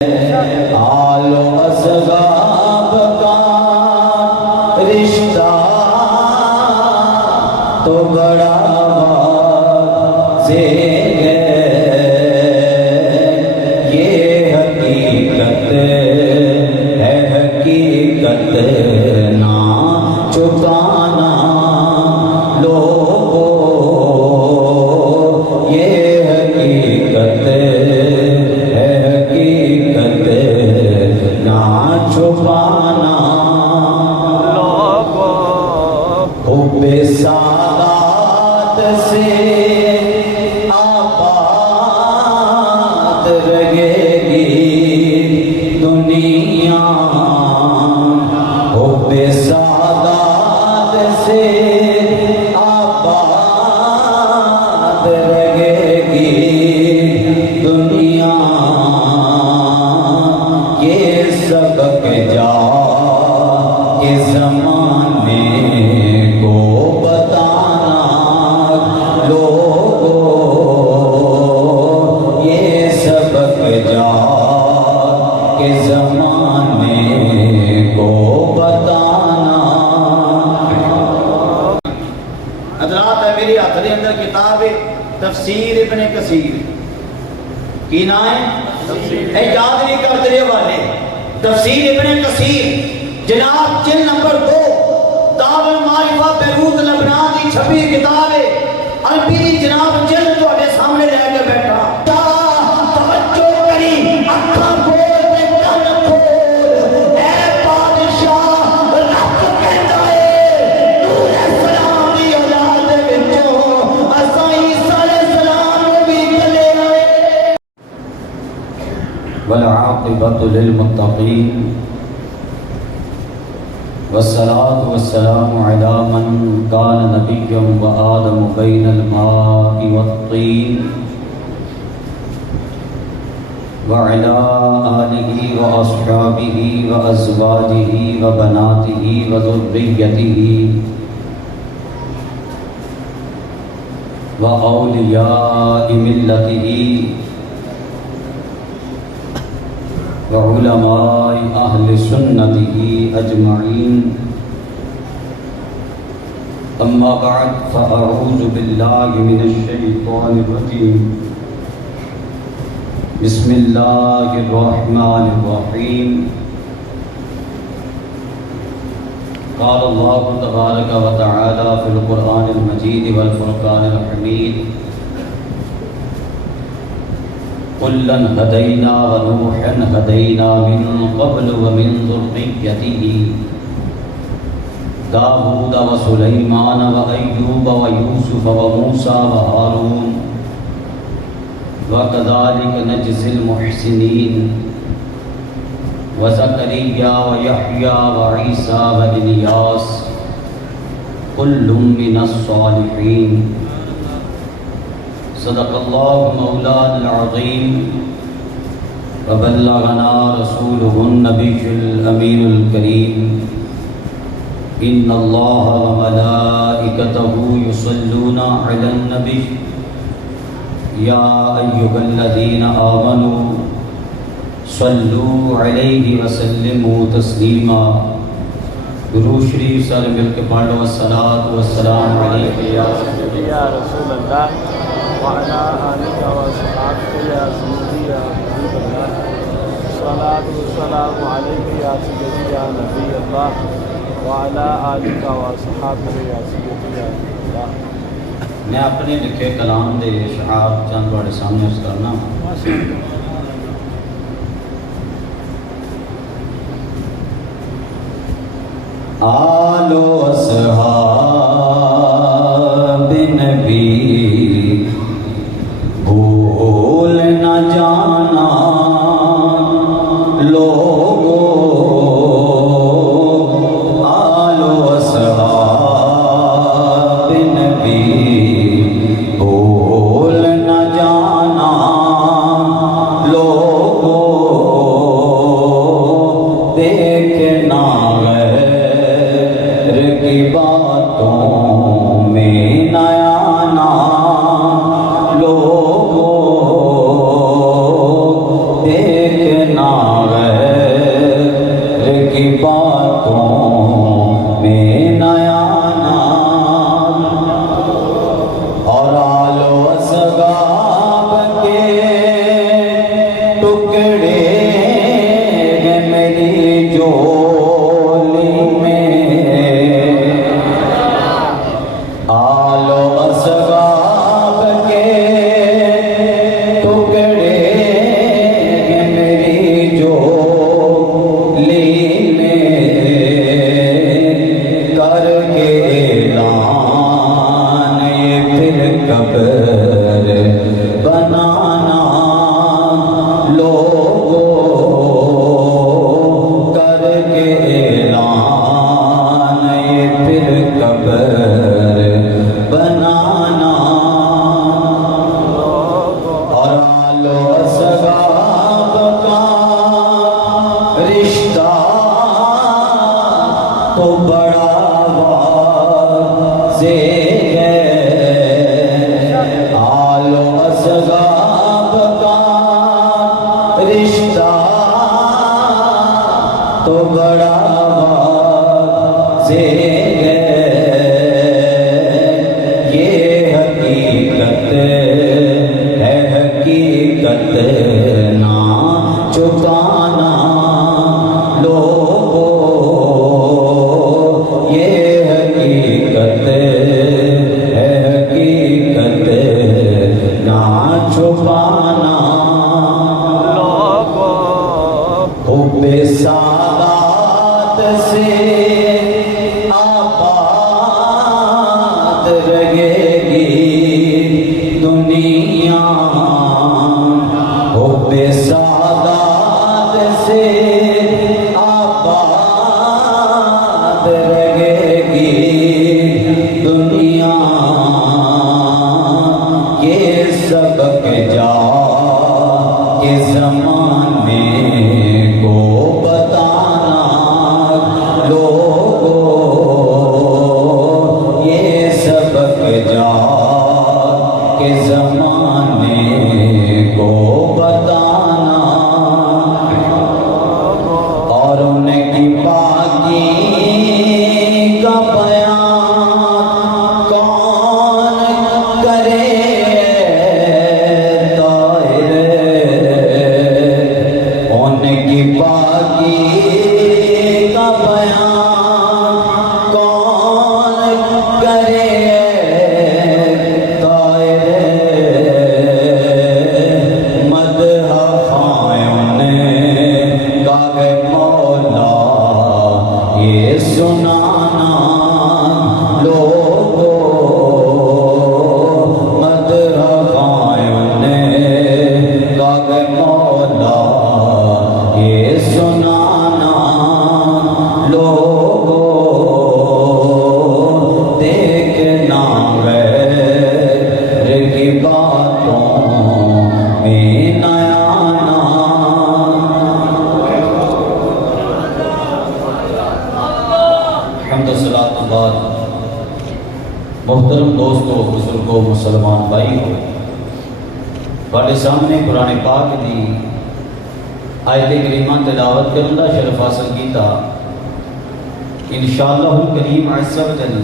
آل و اصحاب کا رشتہ تو بڑا واضح ہے، یہ حقیقت ہے، حقیقت نہ چھپانا لوگوں، یہ حقیقت ہے، حقیقت نہ چھپانا لوگوں، حب سادات سے آباد رہے گی دنیا، حب سادات سے آباد رہے گی دنیا، یہ سبق جا کے زمانے کو بتانا لوگوں، یہ سبق جا کے زمانے کو بتانا۔ حضرات ہے میری ہاتھ دے اندر کتاب ہے تفسیر ابن کثیر، کی نام ہے اے یاد نہیں کرتے رہے والے، تفسیر ابن کثیر جناب جلد نمبر 2 دار المعرفہ بیروت لبنان کی چھپی کتاب ہے، عربی دی جناب جلد تواڈے سامنے لے کے بیٹھا، توجہ کری اکھاں کھول تے کان کھول، اے بادشاہ رب کہندا ہے نور اسلام دی اولاد دے وچوں اساں عیسیٰ علیہ السلام نوں بھی کلے آئے۔ والعاقبۃ للمتقین والصلاة والسلام على من كان نبيا وآدم بين الماء والطين وعلى آله وأصحابه وأزواجه وبناته وذريته وأولياء ملته وعلماء أهل سنته أجمعين، أما بعد فأعوذ بالله من الشيطان الرجيم، بسم الله الرحمن الرحيم، قال الله تبارك وتعالى في القرآن المجيد والفرقان الحميد، كلا هدينا ونوحا هدينا من قبل ومن ذريته داود وسليمان وأيوب ويوسف وموسى وهارون وكذلك نجزي المحسنين وزكريا ويحيى وعيسى وإلياس كل من الصالحين، صدق الله مولانا العظيم وبلغنا رسوله النبي الأمين الكريم، إن الله وملائكته يصلون على النبي يا أيها الذين آمنوا صلوا عليه وسلموا تسليما، درود شریف سارے مل کے پڑھ لو، الصلاۃ والسلام علیک یا رسول اللہ وعلى آلك وصحابك يا سيدي يا حبيب الله، الصلاة والسلام عليك يا سيدي يا نبي الله وعلى آلك وصحابك يا سيدي يا نبي الله۔ میں اپنے لکھے کلام دے اشعار چند بڑے سامنے اس کرنا آل و اصحاب نبی بھول نہ جانا لوگوں، آل و اصحاب نبی بھول نہ جانا لوگوں، دیکھنا غیر کی باتوں میں نیا نا لوگوں، دیکھنا تو بڑا واضح ہے یہ حقیقت ہے، حقیقت نہ چھپانا لوگوں، یہ حقیقت ہے، حقیقت نہ چھپانا حب سادات سے آباد رہے گی دنیا، حب سادات سے آباد رہے گی دنیا، یہ سبق جا کے زمانے کو بتانا لوگوں، یہ سبق جا کے زمانے کو بتانا، اور ان کی پاکی کا بیان کون کرے ان کی پاکی کا بیان کون کرے مدح خائن گاہ مولا یہ سنانا لوگوں، مدح خائن گاہ مولا یہ سنانا لوگوں، دیکھنا غیر کی باتوں میں نہ آنا۔ حمد و صلاۃ بعد محترم دوستو، بزرگوں، مسلمان بھائی ہو، بڑے سامنے قرآن پاک دی آیت کریمہ تلاوت کرنا شرف حاصل کیتا، انشاءاللہ الکریم عز و جل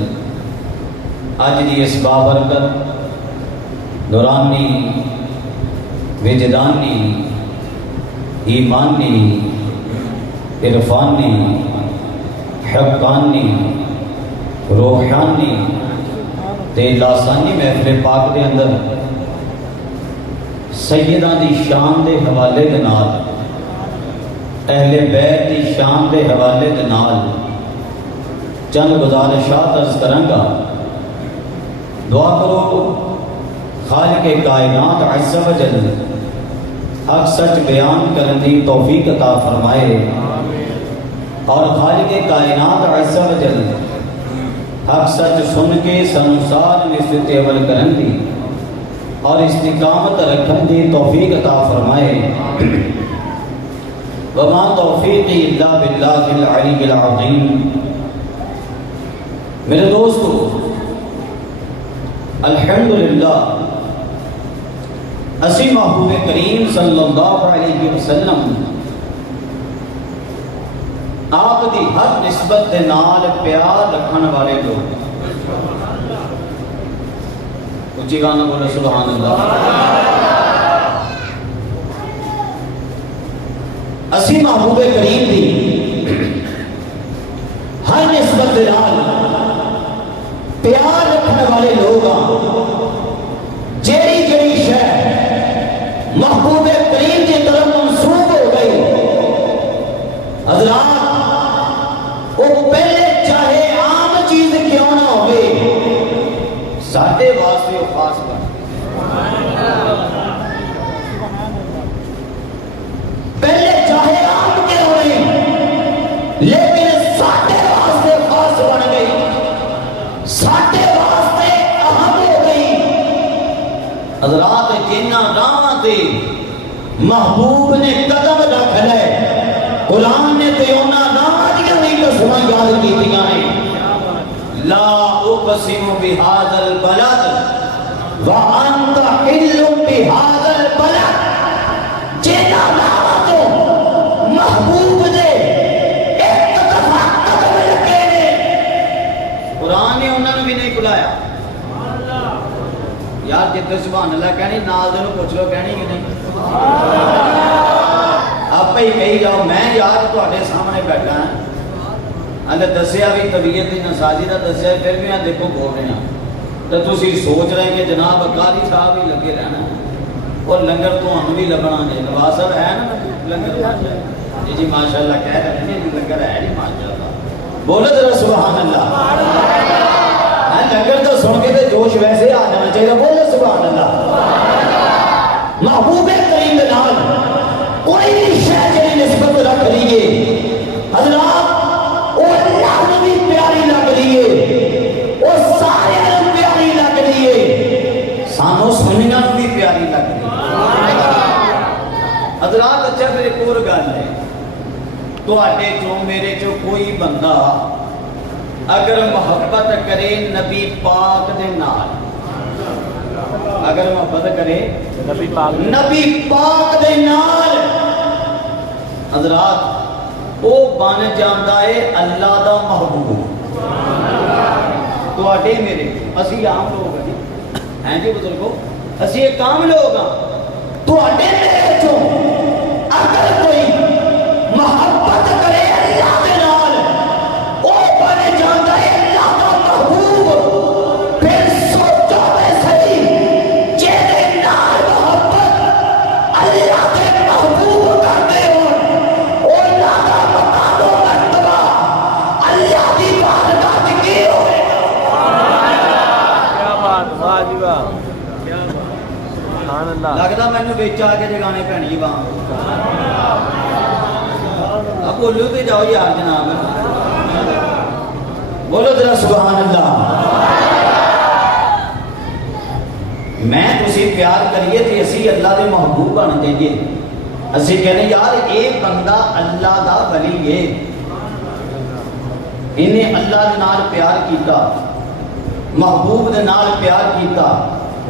آج دی اس بابرکت نورانی وجدانی ایمانی عرفانی حقانی روحانی تے لاسانی محفل پاک دے اندر سیداں دی شان دے حوالے دے نال، اہل بیت دی شان دے حوالے دے نال چند گزارشات عرض کرنگا۔ دعا کرو خالق کائنات عز و جل حق سچ بیان کرن دی توفیق عطا فرمائے، اور خالق کائنات عز و جل حق سچ سن کے سنسار نسبت عمل کرن دی اور استقامت رکھن دی توفیق عطا فرمائے۔ وما توفیقی الا باللہ العلی العظیم۔ میرے دوستو، الحمدللہ اسی محبوب کریم صلی اللہ علیہ وسلم آپ دی ہر نسبت دے نال پیار رکھن والے لوگ، اچھی گانا بولے سبحان اللہ۔ اسی محبوب کریم دی ہر نسبت دے نال پیار رکھنے والے لوگ جیڑی جیڑی شے محبوب کریم کی طرف منسوب ہو گئی، حضرات وہ پہلے چاہے عام چیز کیوں نہ ہوئے ساڈے واسطے وہ خاص بن، پہلے چاہے عام کیوں نہیں لیکن ساڈے واسطے خاص بن گئی، ساڈے واسطے اہم ہو گئی۔ حضرات جنہ راہ تے محبوب نے قدم رکھ لے، قرآن نے تے انہاں راہ دیاں بھی قسماں یاد کیتیاں نے، لا اقسم بهذا البلد وانت حل بهذا البلد، جنہ راہ تو محبوب دے کے سبحان اللہ کہنی نال دے نوں پوچھ لو کہنی کہ نہیں آپ ہی کہی جاؤ میں یار تواڈے سامنے بیٹھا ہاں اندر دسیا بھی طبیعت دی نسازی دا دسیا پھر بھی دیکھو بول رہے ہیں تو تسی سوچ رہے ہیں کہ جناب قاری صاحب ہی لگے رہنا اور لنگر تو ہم بھی لگنا ہے نواز صاحب ہے نا لنگر جی ماشاءاللہ کہہ رہے ہیں لنگر ہے نہیں ماشاءاللہ بولو ذرا سبحان اللہ لنگر تو سن کے تو جوش ویسے آ جانا چاہیے بولو سبحان اللہ محبوب کریم دے نال کوئی شے جڑی نسبت رکھ لیے حضرات وہ اللہ نو بھی پیاری لگ لیے وہ سارے نو پیاری لگ لیے سانو سننا نو بھی پیاری لگ لیے حضرات اچھا پھر ایک اور گل ہے تواڈے چوں میرے چوں کوئی بندہ اگر محبت کرے نبی پاک دے نال اگر محبت کرے نبی پاک دے نال حضرات وہ بن جاندا ہے اللہ دا محبوب تواڈے میرے اسی عام لوگ ہیں جی بزرگو اسی ایک عام لوگ ہاں تواڈے میرے چوں اگر کوئی محبت کرے اللہ دے نال وہ بن جاندا ہے اللہ دا محبوب پھر سوچو میں صحیح جے نال محبت اللہ دے محبوب کرتے ہون اللہ دا مقام و مرتبہ اللہ دی بارگاہ وچ کی ہوئے کیا بات واہ جی واہ کیا بات سبحان اللہ لگدا مینوں وچ آ کے جگانے پینی وہاں اب بولو تے جاؤ یار جناب بولو ذرا سبحان اللہ میں تسی پیار کریے تے اسی اللہ دے محبوب بن جائیے اسی کہنے یار اے بندہ اللہ دا ولی ہے انہیں اللہ دے نال پیار کیتا محبوب دے نال پیار کیتا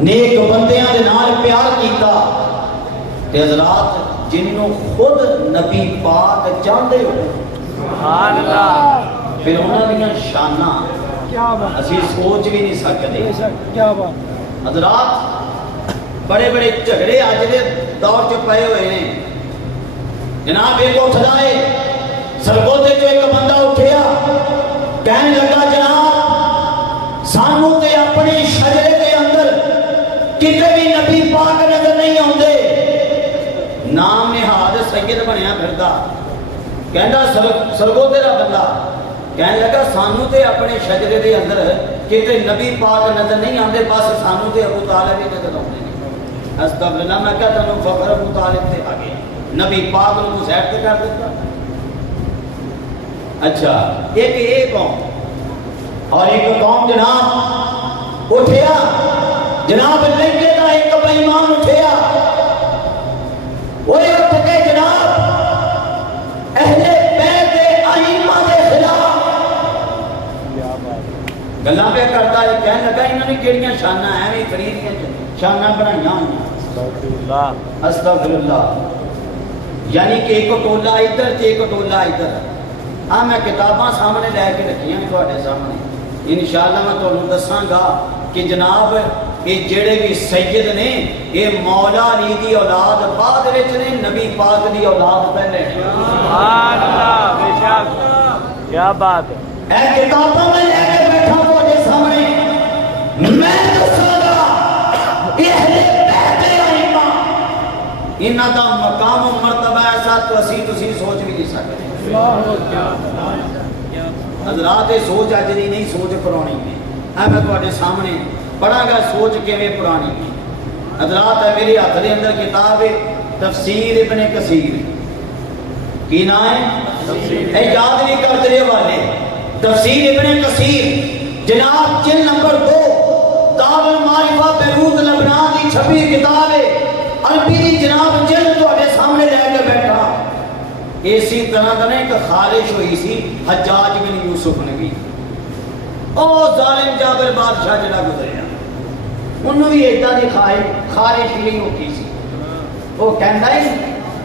نیک بندیاں دے نال پیار کیتا تے حضرات جنوں خود نبی پاک چاہتے ہو سبحان اللہ پھر انہاں دیاں شاناں کیا بات اسی سوچ بھی نہیں سکتے کیا بات حضرات بڑے بڑے جھگڑے آج دے دور چ پے ہوئے ہیں جناب ایک اٹھدا ہے سرگوتے جو ایک بندہ اٹھیا کہنے لگا جناب سانو تے اپنے شجرے دے اندر کتے بھی نبی پاک نظر نہیں آندے نام نہاد سید بنیا پھردا کہندا سرگوتے دا بندہ کہنے لگا سانو تے اپنے شجرے دے اندر کتے نبی پاک نظر نہیں آندے بس سانو تے ابو طالب ہی نظر آندے نے استغفر اللہ میں کہتا ہوں فخر ابو طالب تے آ گیا نبی پاک نو سیٹ تے کر دیتا اچھا ایک قوم اور ایک قوم جناب اٹھیا جناب لنگے دا ایک بے ایمان اٹھیا وہ اٹھ کے جناب اہل بیت ائمہ دے خلاف گلاں پہ کرتا ہے کہنے لگا انہوں نے کیڑیاں شاناں ہیں فریدیاں شاناں بنائیاں ہوئیاں استغفر اللہ یعنی کہ ایک ٹولہ ادھر تے ایک ٹولہ ادھر ہاں میں کتاباں سامنے لے کے رکھیاں نے تواڈے سامنے انشاءاللہ میں تانوں دساں گا کہ جناب یہ جڑے بھی سید نے یہ مولا علی دی اولاد بعد وچ نے نبی پاک دی اولاد پہلے سبحان اللہ بے شک کیا بات ہے اے کتاباں میں لے کے بیٹھا تواڈے سامنے میں دساں گا یہ اہل بیت ائمہ انہاں دا مقام و مرتبہ ایسا تو اسی سوچ بھی نہیں سکتے حضرات سوچ اج دی نہیں سوچ پرانی ہے میں تواڈے سامنے پڑھا گا سوچ کیویں پرانی ہے حضرات ہے میرے ہاتھ دے اندر کتاب ہے تفسیر ابن کثیر کی نام ہے اے یاد نہیں کرتے رہے والے تفسیر ابن کثیر جناب جلد نمبر 2 دار المعرفہ بیروت لبنان کی چھپی کتاب ہے عربی دی جناب جلد تواڈے سامنے لے کے بیٹھا اسی طرح دا ایک خارش ہوئی سی حجاج بن یوسف نبی او ظالم جابر بادشاہ جڑا گزریا انہوں بھی ایڈا دی خارش نہیں ہوتی سی وہ کہندا ہے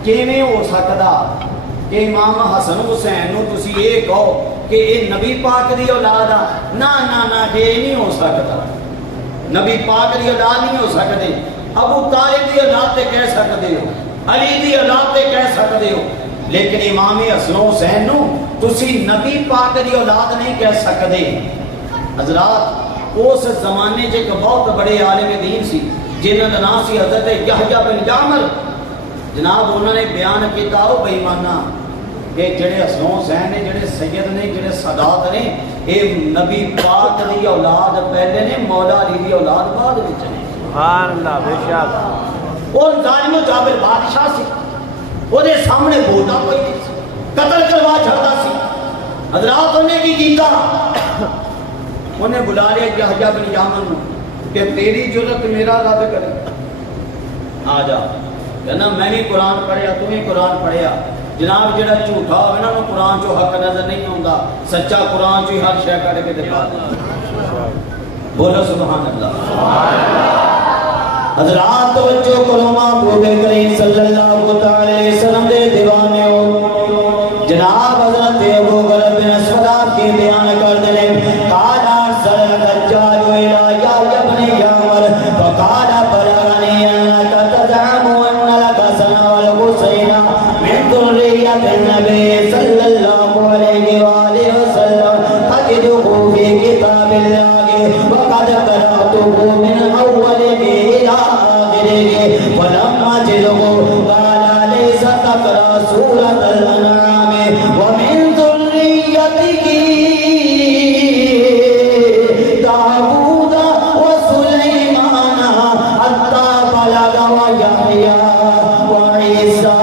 کیویں ہو سکدا کہ امام حسن حسین نو تسی یہ کہو کہ یہ نبی پاک دی اولاد آ نا نا نا کہ یہ نہیں ہو سکتا نبی پاک دی اولاد نہیں ہو سکتے، ابو طالب دی اولاد تے کہہ سکتے ہو، علی دی اولاد تے کہہ سکتے ہو، لیکن امام حسن و حسین نو تسی نبی پاک دی اولاد نہیں کہہ سکتے۔ حضرات اس زمانے چ ایک بہت بڑے عالم دین سی جنہاں دا نام سی حضرت یحییٰ بن یعمر، جناب انہوں نے بیان کیتا ہو بے ایمانہ کہ جڑے حسن و حسین نے، جڑے سید نے، جڑے سادات نے، اے نبی پاک دی اولاد پہلے نے، مولا علی دی اولاد بعد وچ نے۔ سبحان اللہ، بے شک۔ اور ظالم و جابر بادشاہ سی، وہ دے سامنے بولتا کوئی نہیں سی، قتل کروا چھڑتا سی۔ حضرات انہیں کی کیتا، انہیں بلا لیا یحییٰ بن یعمر نو کہ تیری جرت میرا رد کرے، آ جا۔ کہنا میں بھی قرآن پڑھیا، تمہیں قرآن پڑھیا۔ جناب جڑا جھوٹا ہوئے نا انہوں قرآن چو حق نظر نہیں ہوندہ، سچا قرآن چو ہی ہر شے کر کے دکھا دے۔ بولو سبحان اللہ۔ حضرات توجہ کرو، محبوب کریم صلی اللہ علیہ وسلم دے دیوانے ہو۔ جناب حضرت ابو بکر بن اسود کی بیان کر دے، قال ارسل الدجال الى یحییٰ بن یعمر فقال بلغنی انک تزعم ان لک حسن والحسین من ذریۃ النبی صلی اللہ علیہ وآلہ وسلم تجدہ فی کتاب اللہ وقد قرأته من اوله الى آخره ولم اجده قال ليس تقرأ سورة الانعام ومن ذریته داود وسلیمان حتی بلغ ویحییٰ وعیسیٰ۔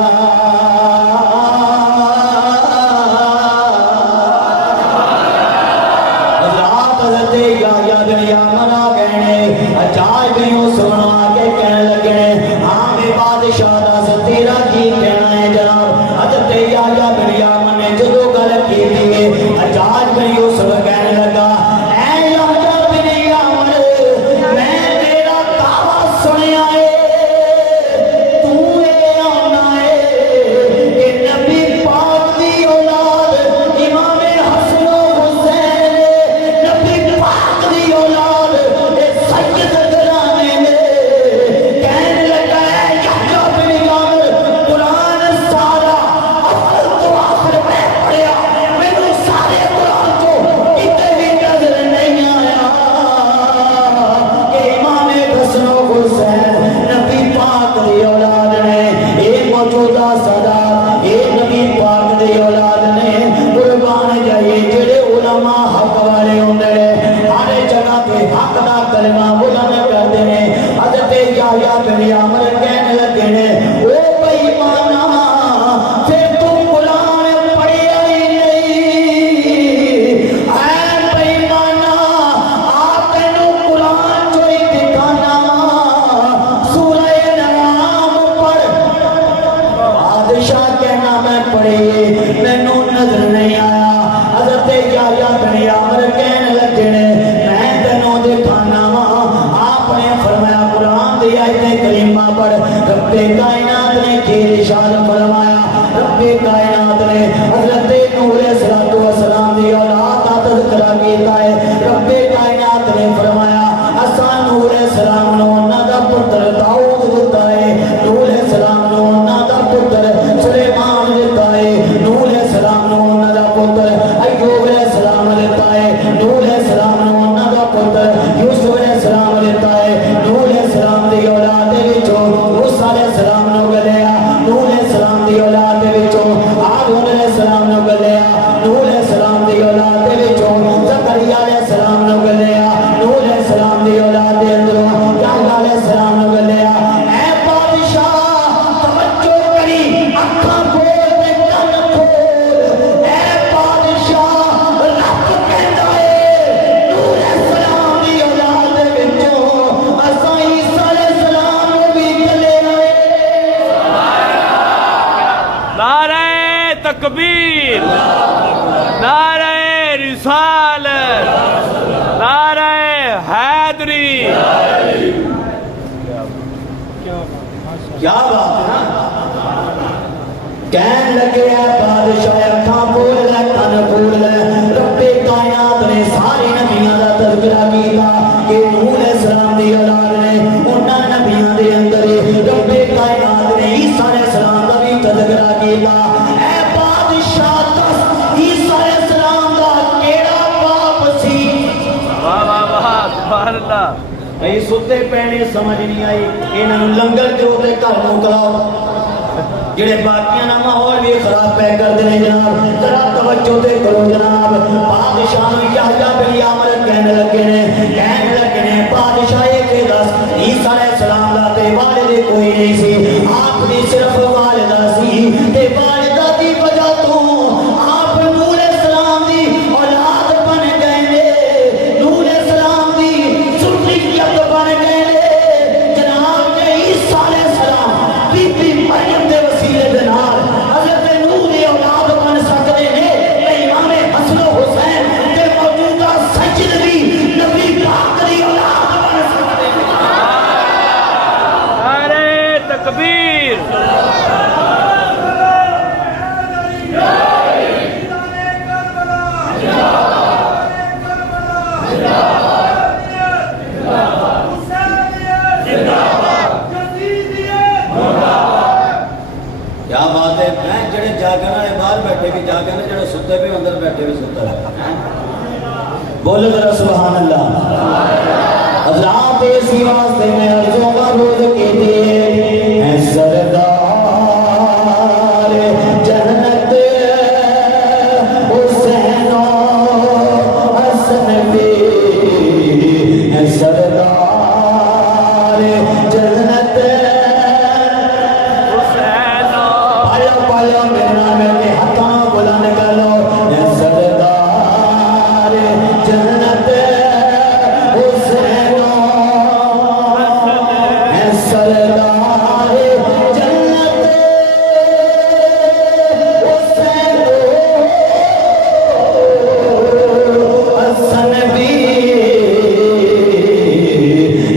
حضرات حضرت یحییٰ بن یعمر آ گئے نے، اچھائی بھی ہوں سنا کے کہنے لگے، ہاں میں بادشاہ دا ستیرہ کی کہنا ہے جناب۔ حضرت یحییٰ بن یعمر نے جدو گل کی تھی، اچھائی بھی ہوں سب کہنے لگا، اے یحییٰ بن یعمر میں تیرا دعویٰ سنیا ہے، تو اے آنا ہے کہ نبی پاک دی اولاد امام حسن و حسین نبی پاک دی اولاد سید گرانے نے کہنے لگا ہے یحییٰ بن یعمر قرآن سارا اول تو آخر میں پڑھیا، میرے سارے قرآن کو کتے بھی نظر نہیں آیا کہ امام حسن و حسین نبی پاک دی اولاد نے، اے موجودہ سادات اے نبی پاک دی اولاد نے۔ قربان جائیے جڑے علماء حق والے ہوندے ہر جگہ پہ حق دا کلمہ بلند کرتے ہیں۔ حضرت یحییٰ بن یعمر کہنے لگے نے، او بے ایمانا پھر تم قرآن پڑھیا ہی نہیں، اے بے ایمانا آپ تینوں قرآن جو ہی دکھانا سورہ انعام پڑھ۔ بادشاہ کہنا میں پڑھی، مینوں نظر نہیں آیا۔ حضرت یحییٰ بن یعمر کہنے لگے نے، میں تینوں دکھانا آپ نے فرمایا قرآن دی آیت کریمہ پڑھ۔ رب کائنات نے کی ارشاد فرمایا، رب کائنات نے حضرت نوح علیہ السلام دی اولاد کا تذکرہ کیتا ہے۔ رب کائنات نے فرمایا اساں نوح علیہ السلام نو انہاں دا پتر داؤد دتا ہے، نوح علیہ السلام نو انہاں دا پتر سلیمان دتا ہے، نوح علیہ السلام نو انہاں دا پتر ایوب علیہ السلام دتا ہے، نوح علیہ السلام نو انہاں دا پتر یوسف علیہ السلام دتا ہے، نوح علیہ السلام دی اولاد دے وچوں موسیٰ علیہ السلام نو گلیا، نوح علیہ السلام دی اولاد دے وچوں ہارون علیہ السلام نو گلیا، نوح علیہ السلام دی اولاد دے وچوں زکریا علیہ السلام نو گلیا، نوح علیہ السلام دی اولاد دے اندروں یحییٰ علیہ السلام نو گلیا۔ اے بادشاہ توجہ کری، اکھاں کھول تے کن کھول، اے بادشاہ رب کہندا ہے نوح علیہ السلام دی اولاد دے وچوں اساں عیسیٰ علیہ السلام نو بھی گلیا ہے۔ نعرہ تکبیر، نعرہ رسالت، نعرہ حیدری۔ کیا بات ہے نا؟ کہنے لگے ہے بادشاہ اکھاں کھول لے کن کھول لے، رب کائنات نے سارے نبیوں دا تذکرہ کیتا کہ نوح علیہ السلام دی سبحان اللہ. اے ستے پینے سمجھ نہیں آئی انہاں لنگر جو تے گھر موکلاؤ جڑے باقیاں نہ ماحول بھی خراب پہ کر دے جناب. ذرا توجہ تے کرو جناب. بادشاہ نو یحییٰ بن عامر کہنے لگے نے بادشاہ کے دس عیسیٰ علیہ السلام دا تے والد کوئی نہیں سی. آپ دی صرف والدہ سی تے والدہ دی وجہ تو آپ نور السلام دی اولاد بن گئے نے. نور السلام دی ذریت بن گئے نے. جناب نے عیسیٰ علیہ السلام بی بی مریم دے وسیلے دے نال حضرت نور دی اولاد بن سکدے نے. امام حسن و حسین تے موجودہ سید بھی نبی پاک دی اولاد بن سکدے نے. نعرہ تکبیر. کیا بات ہے. میں جڑے جاگن والے باہر بیٹھے بھی جاگن جڑے ستے بھی اندر بیٹھے بھی ستا ہے. بولو ذرا سبحان اللہ. حضرات اسی واسطے میں عرضوں کا روز کہتے ہیں سردار جنت حسین و حسن بھی سردار جنت پایا میرے نام کے ہاتھوں بلند کرو. سردار جنت حسین سردار جنت حسین حسن بھی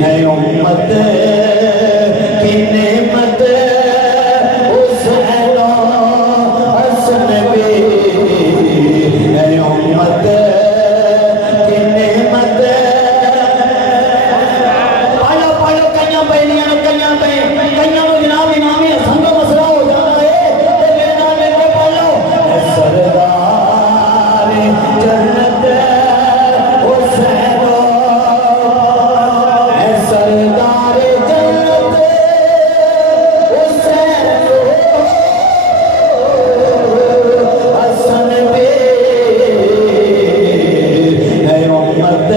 ہے امت کی نعمت. حسین حسن بھی ہے امت کی نعمت. پالو پالو کئیاں پہنیاں کئیاں پہ کئیاں نو جناب امام حسن کا مسئلہ ہو جاتا ہے. میرے نام لے کے پالو سردار جنت حسین سردار جنت حسین حسن بھی ہے امت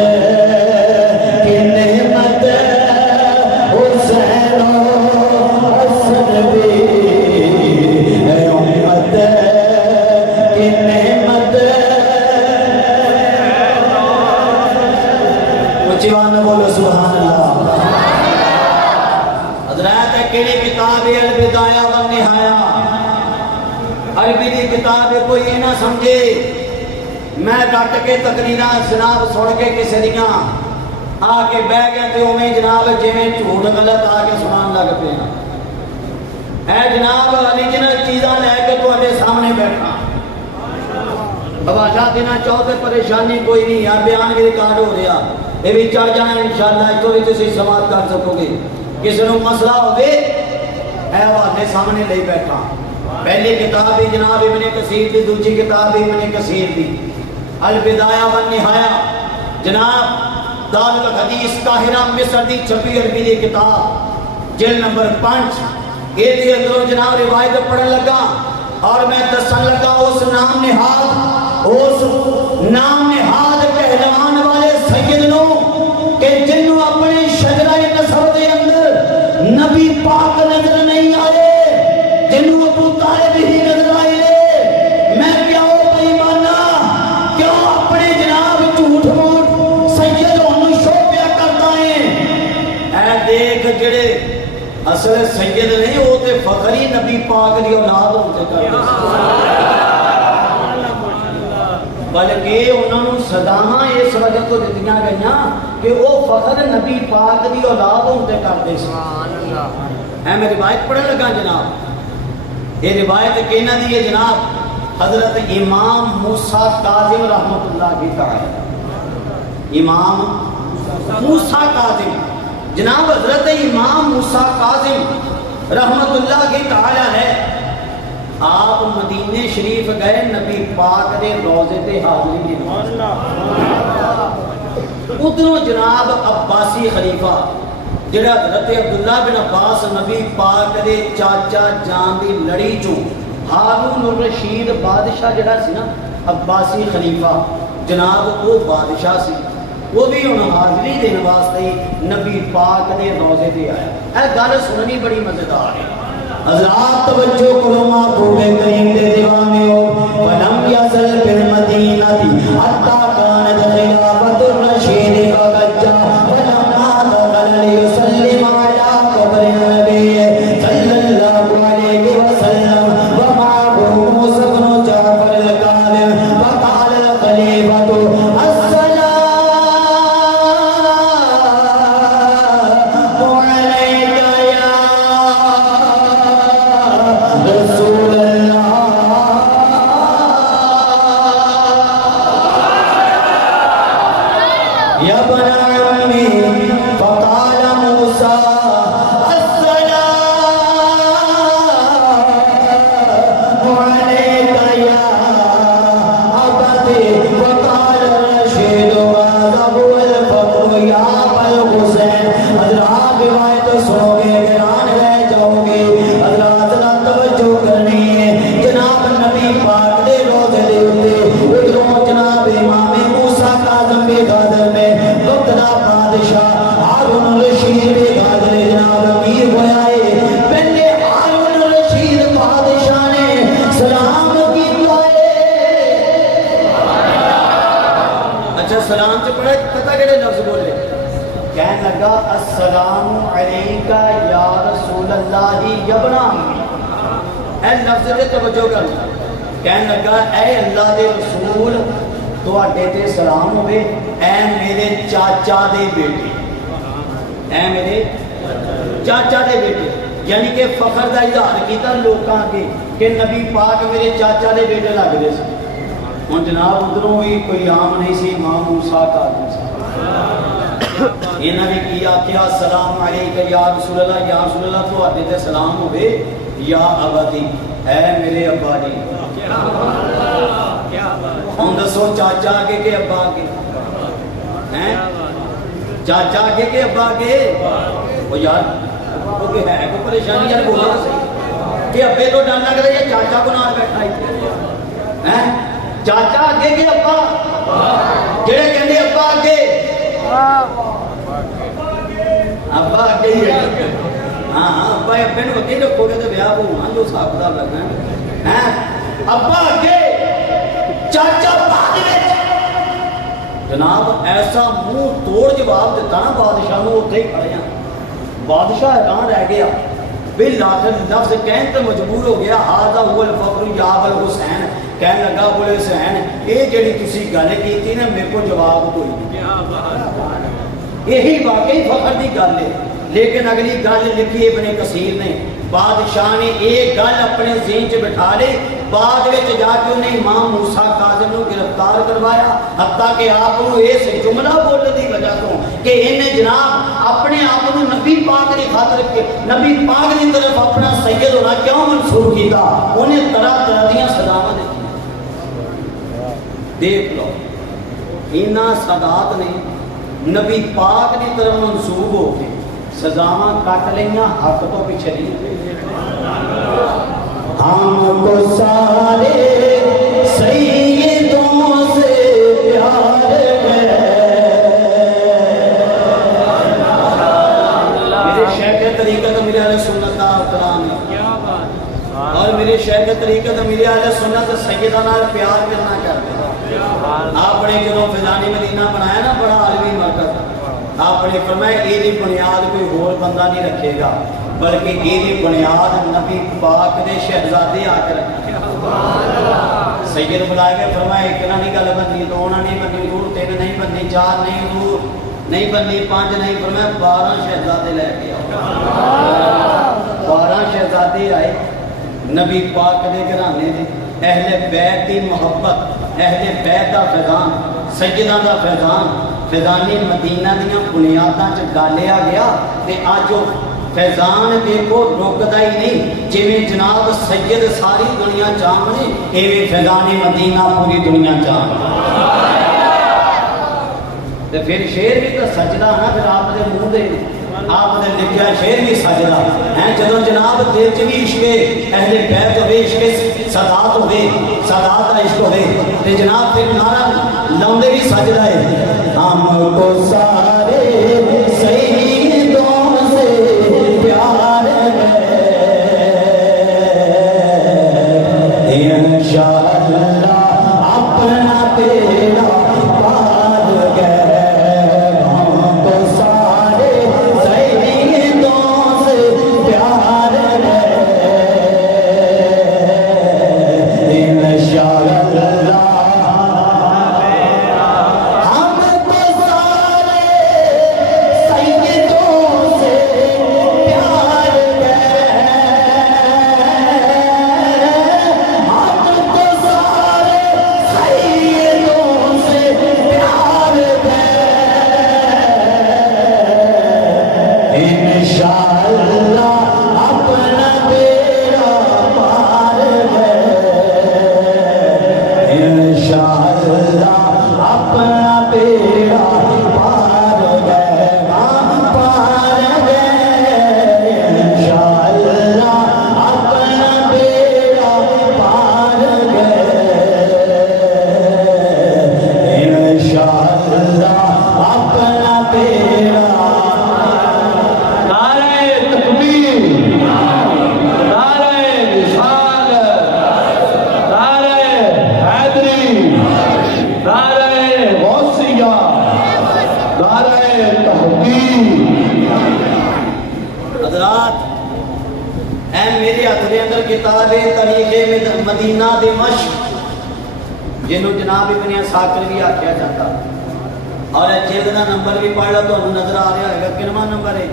کی نعمت. حسین حسن بھی ہے امت کی نعمت. اچھی بات نہ بولو سبحان اللہ. حضرات کیڑی کتاب ہے البدایہ والنہایہ. عربی دی کتاب کوئی یہ نہ سمجھے میں ڈٹ کے تقریراں جناب سن کے کسی دیاں آ کے بہ گیا تے اوویں جناب جویں جھوٹ غلط آ کے سنان لگ پیا. اے جناب اوریجنل چیزاں لے کے تواڈے سامنے بیٹھا. حوالہ دینا چاہو تے پریشانی کوئی نہیں ہے. بیان بھی ریکارڈ ہو رہا یہ بھی چڑھ جانا انشاءاللہ. اس تو بھی تسی سماعت کر سکو گے. کسی نو مسئلہ ہوے اے حوالے سامنے لے بیٹھا. پہلی کتاب ہے جناب ابن کثیر دی. دوسری کتاب ہے ابن کثیر دی البدایہ والنہایہ. جناب دار الحدیث قاہرہ مصر دی چھپی عربی دی کتاب جلد نمبر 5. یہ دی اندروں جناب روایت پڑھن لگا اور میں دسن لگا اس نام نہاد کہلوان والے سید نو کہ جنہوں اپنے شجرہ نسب دے اندر نبی پاک نظر نہیں آئے, جنہوں ابو طالب ہی نظر آئے. میں کیا ہو بھائی مانا کیوں اپنے جناب جھوٹ موٹ سید انہوں شوپیا کرتا ہے. اے دیکھ جڑے اصل سید نہیں ہوتے فخری نبی پاک دی اولاد ہوتے کرتے بلکہ انہوں نے صداواں اس وجہ تو دتیاں گئیاں کہ وہ فخر نبی پاک دی اولاد ہوتے کرتے ہیں. میں روایت پڑھنے لگا جناب. یہ روایت کہنا دی ہے جناب حضرت امام موسیٰ کاظم رحمت اللہ تعالی. امام موسیٰ کاظم جناب حضرت امام موسیٰ کاظم رحمت اللہ تعالی ہے. آپ مدینہ شریف گئے نبی پاک دے روزے تے حاضری دی. ادھروں جناب عباسی خلیفہ جڑا حضرت عبداللہ بن عباس نبی پاک دے چاچا جان دی لڑی چوں ہارون الرشید بادشاہ جڑا سی نا عباسی خلیفہ جناب وہ بادشاہ سی وہ بھی ہن حاضری دین واسطے نبی پاک دے روزے تے آیا۔ اے گل سننی بڑی مزیدار ہے۔ حضرات توجہ کرو محبوب کریم دے دیوانے ہو ولم یزل بالمدینہ حتی کانت خلافت الرشید بغجہ ولما دخل لیسلم علی قبر النبی صلی اللہ علیہ وسلم ومعه موسیٰ بن جعفر الکاظم وقال الخلیفۃ السلام علیکہ یا رسول اللہ یبن عمی۔ اے لفظ دے توجہ کرنا، کہنے لگا اے اللہ دے رسول تو اڈے تے سلام ہوئے اے میرے چاچا دے بیٹے، اے میرے چاچا دے بیٹے، یعنی کہ فخر دا اظہار کیتا لوکاں کے کہ نبی پاک میرے چاچا دے بیٹے لگ دے سی۔ ہن جناب ادھروں بھی کوئی عام نہیں سی، امام موسیٰ کا سی انہوں نے کیا کیا السلام علیکہ یا رسول اللہ، یا رسول اللہ تو آتے تھے سلام ہوئے یا ابدی اے میرے ابا جی۔ ہم دسو چاچا آگے کے ابا آگے چاچا آگے کے ابا آگے وہ یار وہ کہ ہے کوئی پریشانی یار بولا صحیح کہ ابے تو ڈر لگ رہا ہے چاچا کو نال بیٹھا ہے چاچا آگے کے ابا جڑے کہندے ابا آگے ابا آگے ہی ہے ہاں ابا ابے نو اگے رکھو گے تو بیاہ ہونا جو صاحب دا لگنا ہے ابا آگے چاچا بعد وچ جناب ایسا منہ توڑ جواب دیتا نا بادشاہ نو اتنے ہی کھڑے ہیں بادشاہ حیران رہ گیا بالآخر لفظ کہنے تو مجبور ہو گیا ہذا هو الفخر یا ابوالحسین کہنے لگا بولے حسین یہ جڑی تسی گل کیتی نا میرے کو جواب کوئی نہیں یہی واقعی فخر دی گل ہے لیکن اگلی گل لکھی ابن کثیر نے بادشاہ نے ایک گل اپنے ذہن چ بٹھا لے بعد وچ جا کے انہیں امام موسیٰ کاظم نو گرفتار کروایا حتیٰ کہ آپ کو اس جملہ بولنے دی وجہ تو کہ انہیں جناب اپنے آپ کو نبی پاک کی خاطر کے نبی پاک کی طرف اپنا سید ہونا کیوں منسوخ کیتا انہیں طرح طرح دیاں سزاواں دیکھ لو انہاں سادات نے نبی پاک کی طرف منسوب ہو کے سزاواں کٹ لیاں حق تو پیچھے نہیں ہم کو سارے سیدوں سے پیار ہے میرے شیخ طریقت میرے اہل سنت کا احترام ہے اور میرے شیخ طریقت میرے اہل سنت سیدہ نال پیار کرنا کرتے آپ نے جنہوں فضانی مدینہ بنایا نا بڑا عالمی مرکز آپ نے فرمایا یہ بنیاد کوئی اور بندہ نہیں رکھے گا بلکہ یہ بنیاد نبی پاک دے شہزادے آ کے رکھے سید بلائے گئے فرمایا ایک نہ نہیں گل بندی دو نہ نہیں بندی دور تین نہیں بندی چار نہیں دور نہیں بندی پانچ نہیں فرمایا 12 شہزادے لے کے آؤ 12 شہزادے آئے نبی پاک دے گھرانے دے اہل بیت دی محبت اہل بیت دا فیضان سیدہ دا فیضان فیضانی مدینہ دیاں بنیاداں چ ڈالیا گیا تے آج جو فیضان دیکھو رکدا ہی نہیں جویں جناب سید ساری دنیا چاہنے ایویں فیضان مدینہ پوری دنیا چاہنے تو پھر شیر بھی تو سجدہ نا، پھر آپ دے منہ دے آپ نے لکھا شیر بھی سجدہ ہے. جدو جناب دل چ بھی عشق اہل بیت ہوئے، عشق سادات ہوئے، سادات کا عشق ہوئے، تو جناب پھر نعرہ لاؤندے بھی سجدہ ہے. ہم کو سارے سیدوں سے پیار ہے انشاءاللہ اپنا بیڑا پار گئے. ہم کو سارے سیدوں سے پیار ہے انشاءاللہ. ہم کو سارے سیدوں سے پیار ہے. ہم کو سارے سیدوں سے پیار ہے انشاءاللہ اپنا بیڑا پار ہے انشاءاللہ اپنا بیڑا پار گئے پار گئے انشاءاللہ اپنا بیڑا پار گئے انشاءاللہ اپنا بیڑا. نعرہ تکبیر، نعرہ رسالت، نعرہ حیدری، نعرہ غوثیہ، نعرہ تحقیق. حضرات اے میرے ہاتھ دے اندر کتاب طریق مدینہ دمشق جنہوں جناب ابن عساکر بھی آکھیا جاتا، اور جلد کا نمبر بھی پڑھ لو تو نظر آ رہا ہے کنواں نمبر ہے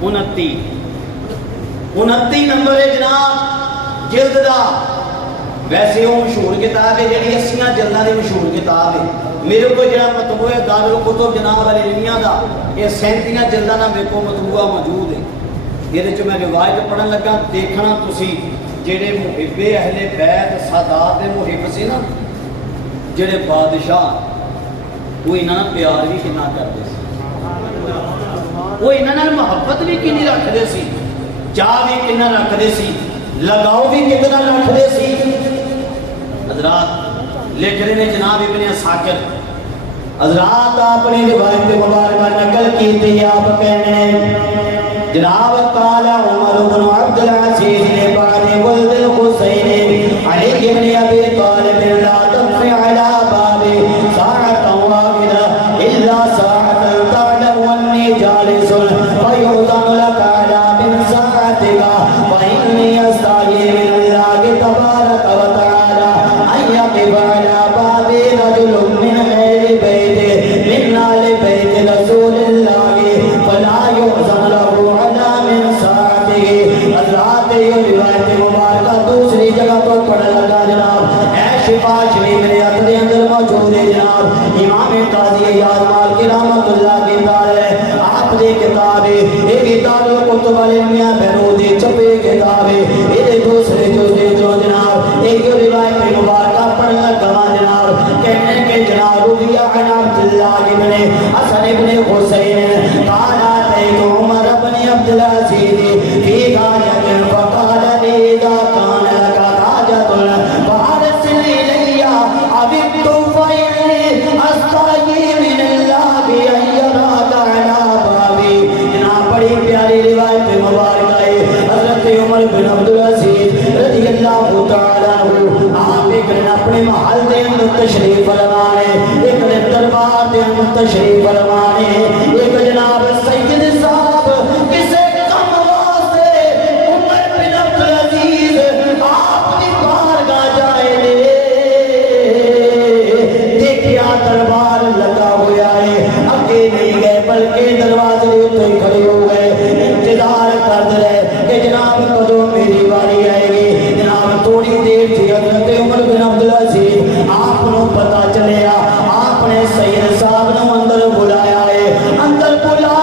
29 نمبر ہے جناب جلد دا. ویسے وہ مشہور کتاب ہے جڑی 80 جلداں دی مشہور کتاب ہے. میرے کو جڑا مطبوع ہے دار الکتب جناب العلمیہ دا یہ 37 جلداں دا میرے کو مطبوعہ موجود ہے. یہ میں روایت پڑھن لگا دیکھنا تسی جڑے محب اہل بیت سادات دے محب سی نا، جڑے بادشاہ وہ انہاں پیار بھی کنا کرتے سی، وہ انہاں محبت بھی کنی رکھتے سی، چاہ بھی کنا رکھتے سی، لگاؤ بھی کتنا رکھتے سی. حضرات لکھ رہے ہیں جناب ابن عساکر حضرات اپنی روایت مبارکہ نقل کی تھی. آپ کہنے ہیں جناب قال عمر بن عبد العزیز نے بعد ولد الحسین علی بن ابی طالب لا تطفئ على بابی ساعة واحدة الا ساعة تعلم انی جالس فیؤذن لك على من ساعتك فإنی استحیی من اللہ تبارک وتعالی ان یقف على بابی رجل من غیر بیت من آل بیت رسول اللہ فلا یؤذن له على من ساعته. حضرات یہ روایت مبارکہ دوسری جگہ پر پڑھ لگا جناب اے شفا شریف میرے اپنے اندر موجود ہے جناب. امام قاضی یاد مالک رحمت اللہ کی دار آپ دے کتاب ہے یہ دار الکتب العلمیہ بیرودی چھپے کتاب ہے. یہ دوسرے جو جناب ایک روایت مبارکہ پڑھ لگا جناب کہنے کہ جناب رویہ عن عبد اللہ ابن حسن ابن حسین قال اتيت عمر بن عبد العزيز في غاية فقال لي اذا كان لك حاجة فارسل الي عبدت فإني استحيي من الله ان يراك على بابي. جناب بڑی پیاری روایت مبارکہ ہے. حضرت عمر بن عبد العزیز رضی اللہ تعالیٰ عنہ آپ ایک دن اپنے محل دے اندر تشریف فرمانے، ایک دن دربار دے اندر تشریف فرمانے. ایک جناب سید صاحب کسے کم واسطے عمر بن عبد العزیز آپ کی بارگاہ جائے لے. دیکھیا دربار لگا ہوا ہے، اگے نہیں گئے بلکہ دروازے اتنے کھڑے ہو گئے انتظار کرتے رہے کہ جناب کدو میری باری آئے گی. جناب تھوڑی دیر تھی حضرت عمر بن عبد العزیز آپ کو پتا چلیا آپ نے سید صاحب نے اندر بلایا ہے. اندر بلا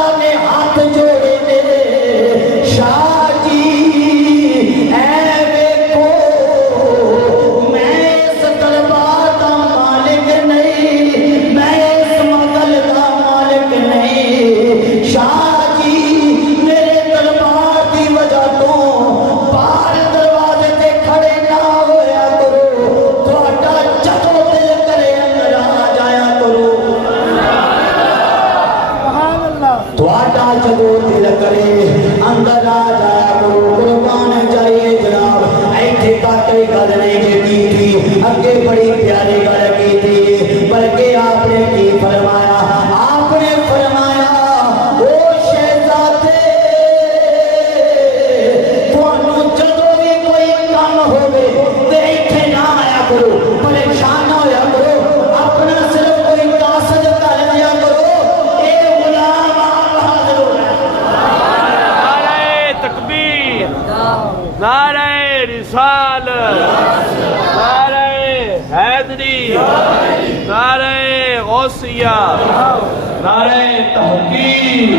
کرو, پریشان نہ ہویا کرو, اپنا صرف کوئی قاصد کر لیا کرو, اے غلام آپ حاضر ہو رہا ہے. نعرہ تکبیر, نعرہ رسالت, نعرہ حیدری, نعرہ غوثیہ, نعرہ تحقیق,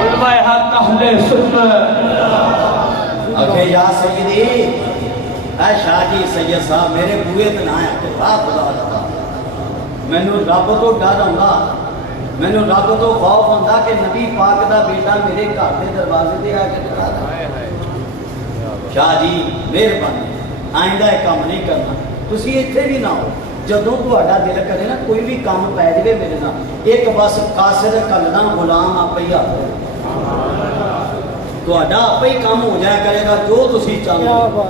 علماء حق اہل سنت. اکھے یا سیدی, اے شاہ جی سید صاحب میرے بوئے تے نہ آیا کہ واہ خدا دا, مینوں رب تو ڈر ہوندا, مینوں رب تو خوف ہوندا کہ نبی پاک دا بیٹا میرے گھر دے دروازے تے آ کے ٹکرا دا. شاہ جی مہربانی, آئندہ یہ کام نہیں کرنا, تسی ایتھے بھی نہ ہو, جدوں تہاڈا دل کرے نا کوئی بھی کام پے جائے میرے نال, ایک بس قاصد کلنا غلام آپ ہی آ تہاڈا آپ ہی کام ہو جایا کرے گا جو تسی چاہو.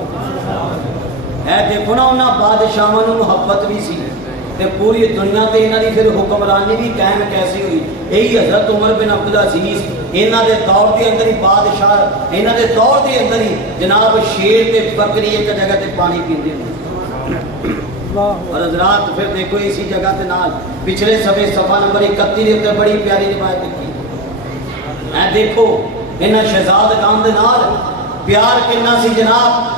اے دیکھو نا انہاں بادشاہاں نوں محبت بھی سی تے پوری دنیا تے انہاں دی پھر حکمرانی بھی قائم کیسی ہوئی. یہی حضرت عمر بن عبدالعزیز انہاں دے دور دے اندر ہی بادشاہ, انہاں دے دور دے اندر ہی جناب شیر تے بکری ایک جگہ تے پانی پیندے ہوندے. اور حضرات پھر دیکھو اسی جگہ تے نال پچھلے صفحہ نمبر 31 دے اوپر بڑی پیاری روایت لکھی. اے دیکھو انہاں شہزادگان دے نال پیار کتنا سی جناب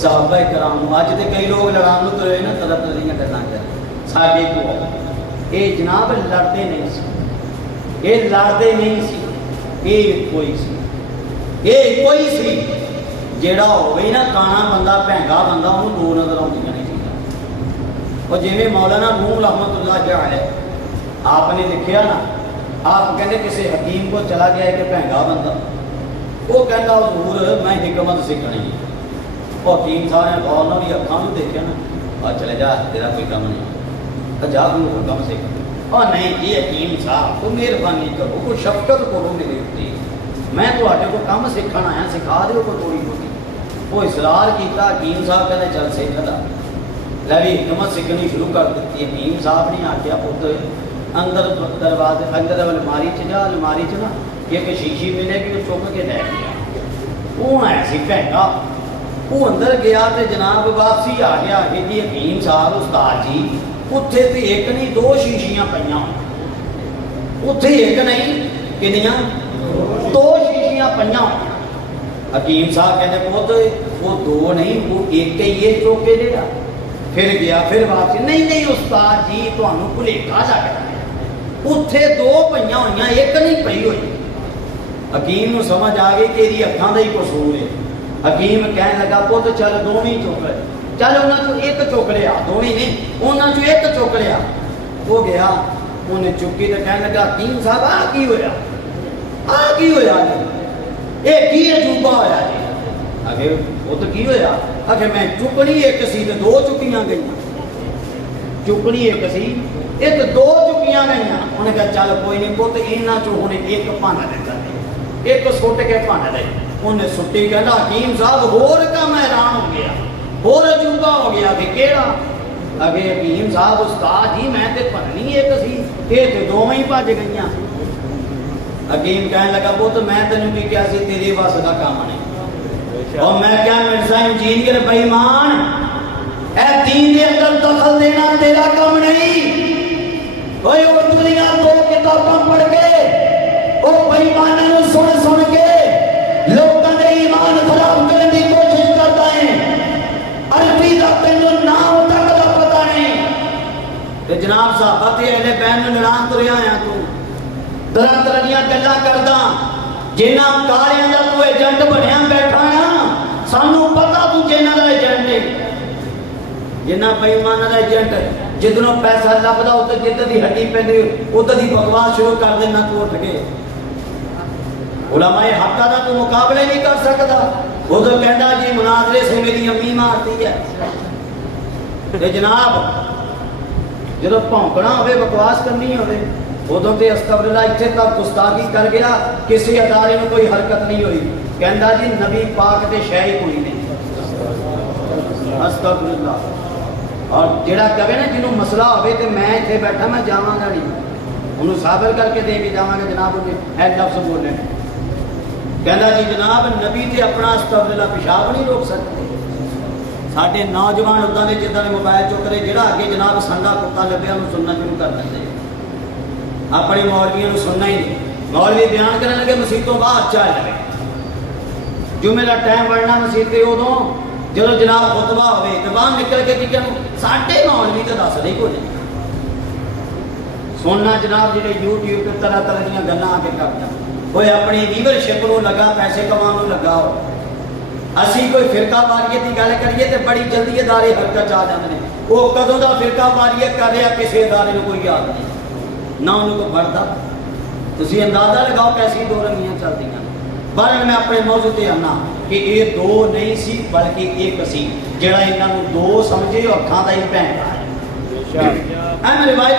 صحابہ کرام. اج تے کئی لوگ لڑان نوں ترے نا طرف طریقے کرنا چاہتے ساڈے کو اے جناب لڑتے نہیں سی, اے لڑتے نہیں سی, اے کوئی سی, اے کوئی سی جیڑا ہوئے نا کانا بندہ بھینگا بندہ انہوں دو نظر آؤں نہیں چاہیے. اور جیویں مولانا روم رحمت اللہ علیہ آپ نے لکھیا نا, آپ کہنے کسی حکیم کو چلا گیا ہے کہ بھینگا بندہ, وہ کہتا حضور میں حکمت سیکھنی ہے. وہ حکیم صاحب نے غور نہ بھی اکھاں بھی دیکھا نا, اور چلے جا تیرا کوئی کم نہیں, جا تو حکم سیکھ. اور نہیں جی حکیم صاحب تو مہربانی کرو, کوئی شفقت کرو میرے اتنے, میں تواڈے کو کم سیکھن آیا, سکھا دیو کوئی تھوڑی بہتی. وہ اصرار کیتا, حکیم صاحب کہتے چل سیکھ دا, لے بھی حکمت سیکھنی شروع کر دیتی. حکیم صاحب نے آخیا پتر اندر دروازے اندر الماری چ جا, الماری چ نا ایک شیشی ملے گی, وہ چک کے لے گیا. وہ ایسی بھینگا, وہ اندر گیا تے جناب واپسی آ گیا کہ جی حکیم صاحب استاد جی اتھے تے ایک نہیں دو شیشیاں پئیاں, اتھے ایک نہیں کنیاں دو شیشیاں پئیاں. حکیم صاحب کہتے پوت وہ دو نہیں وہ ایک ہی یہ چوک کے لیا. پھر گیا پھر واپسی, نہیں نہیں استاد جی تمہیں بھلیکھا لگ رہا ہے, اتھے دو پئیاں ہوئیاں ایک نہیں پئی ہوئی. حکیم نو سمجھ آ گئی کہ یہ اکھاں دا ہی قصور ہے. حکیم کہنے لگا پوت چل دونوں چک لے, چل انہاں چوں ایک چک لیا, دونوں نہیں انہاں چوں ایک چک لیا. وہ گیا انہیں چکی تو کہنے لگا حکیم صاحب آ کی ہویا, آ کی ہویا جی, یہ کی عجوبہ ہویا جی. اگے وہ تو کی ہویا, اگے میں چکنی ایک سی تو دو چکیاں گئیاں, چکنی ایک سی ایک دو چکیاں گئیاں. انہیں کہا چل کوئی نہیں پوت انہاں چوں ہن ایک بھانہ دے دے, ایک سٹ کے بھانہ دے. انہیں سٹی کہنا حکیم صاحب ہور کا میں حیران ہو گیا, ہور عجوبہ ہو گیا کہ کیڑا. اگے حکیم صاحب استاد جی میں تے بھننی ایک سی, یہ تے دوویں ہی بھج گئیاں. حکیم کہنے لگا پوت میں تینوں کی کیا سی, تیری بس دا کام نہیں. اور میں کیا مرزا انجینئر بے ایمان, اے دین دے اندر دخل دینا تیرا کام نہیں. اوے وہ دنیا دو کتاباں پڑھ کے او بے ایماناں نوں سن سن کے لوگوں نے ایمان خراب کرنے کی کوشش کرتا ہے. عربی کا تینوں نام تک کا پتہ نہیں. جناب صاحب اہل بین لڑان تریا آیا تو طرح طرح دیاں گلاں کردا, جنہاں کالیاں دا تو ایجنٹ بنیا بیٹھا نا, سانوں پتہ تو جنہاں دا ایجنٹ ہے, جنہاں بے ایماناں دا ایجنٹ جدنوں پیسہ لبدا اوتے جدھر دی ہڈی پیندی ادھر دی بکواس شروع کر دینا تو اٹھ کے. علماء حق دا تو مقابلے نہیں کر سکتا. وہ تو کہتا جی مناظرے سے میری امی مارتی ہے. تے جناب جدو بھونکنا ہوئے بکواس کرنی ہوئے ادو تے استغفراللہ اتنے تک گستاخی کر گیا, کسی ادارے میں کوئی حرکت نہیں ہوئی. کہندا جی نبی پاک تے شے ہی کوئی نہیں. استغفراللہ. اور جڑا کہے نا جنوں مسئلہ ہوئے تے میں اتنے بیٹھا میں جاواں گا نہیں, انہوں ثابت کر کے دے کے جاواں گا جناب انہیں اے لفظ بولنے. کہندا جی جناب نبی تے اپنا استغفراللہ پیشاب نہیں روک سکتے, ਸਾਡੇ ਨੌਜਵਾਨ ਉਦਾਂ ਦੇ ਜਿੱਦਾਂ ਦੇ ਮੋਬਾਈਲ ਚੁੱਕਦੇ, ਜਿਹੜਾ ਅੱਗੇ ਜਨਾਬ ਸੰਡਾ ਕੁੱਤਾ ਲੱਭਿਆ ਉਹਨੂੰ ਸੁਣਨਾ ਸ਼ੁਰੂ ਕਰ ਦਿੰਦੇ। ਆਪਣੇ ਮੌਲਵੀਆਂ ਨੂੰ ਸੁਣਨਾ ਹੀ ਨਹੀਂ। ਮੌਲਵੀ ਬਿਆਨ ਕਰਨ ਲੱਗੇ ਮਸੀਤ ਤੋਂ ਬਾਹਰ ਚੱਲ ਲਵੇ। ਜੁਮੇ ਦਾ ਟਾਈਮ ਵੜਨਾ ਮਸੀਤ ਤੇ ਉਦੋਂ ਜਦੋਂ ਜਨਾਬ ਖੁਤਬਾ ਹੋਵੇ ਤੇ ਬਾਹਰ ਨਿਕਲ ਕੇ ਕੀ ਕਹੂੰ, ਸਾਡੇ ਮੌਲਵੀ ਤਾਂ ਦੱਸਦੇ ਕੁਝ ਨਹੀਂ। ਸੁਣਨਾ ਜਨਾਬ ਜਿਹੜੇ YouTube ਤੇ ਤਰ੍ਹਾਂ ਤਰ੍ਹਾਂ ਦੀਆਂ ਗੱਲਾਂ ਆ ਕੇ ਕਰਦਾ, ਕੋਈ ਆਪਣੀ ਲੀਡਰਸ਼ਿਪ ਨੂੰ ਲੱਗਾ, ਪੈਸੇ ਕਮਾਉਣ ਨੂੰ ਲੱਗਾ ਹੋ। ਅਸੀਂ ਕੋਈ ਫਿਰਕਾ ਵਾਰੀਅਤ ਦੀ ਗੱਲ ਕਰੀਏ ਤੇ ਬੜੀ ਜਲਦੀ ਅਦਾਰੇ ਹਰਕਤ ਆ ਜਾਂਦੇ ਨੇ। ਉਹ ਕਦੋਂ ਦਾ ਫਿਰਕਾ ਵਾਰੀਅਤ ਕਰ ਰਿਹਾ ਕਿਸੇ ਅਦਾਰੇ ਨੂੰ ਕੋਈ ਯਾਦ ਨਹੀਂ, ਨਾ ਉਹਨੂੰ ਕੋਈ ਪੜਦਾ। ਤੁਸੀਂ ਅੰਦਾਜ਼ਾ ਲਗਾਓ ਕੈਸੀ ਦੋ ਰੰਗੀਆਂ ਚੱਲਦੀਆਂ। ਪਰ ਮੈਂ ਆਪਣੇ ਮੌਜੂ ਤੇ ਆਨਾ ਕਿ ਇਹ ਦੋ ਨਹੀਂ ਸੀ ਬਲਕਿ ਇੱਕ ਸੀ। ਜਿਹੜਾ ਇਹਨਾਂ ਨੂੰ ਦੋ ਸਮਝੇ ਉਹ ਅੱਖਾਂ ਦਾ ਹੀ ਭੈਂਦਾ ਹੈ। ਮੈਂ ਰਿਵਾਇਤ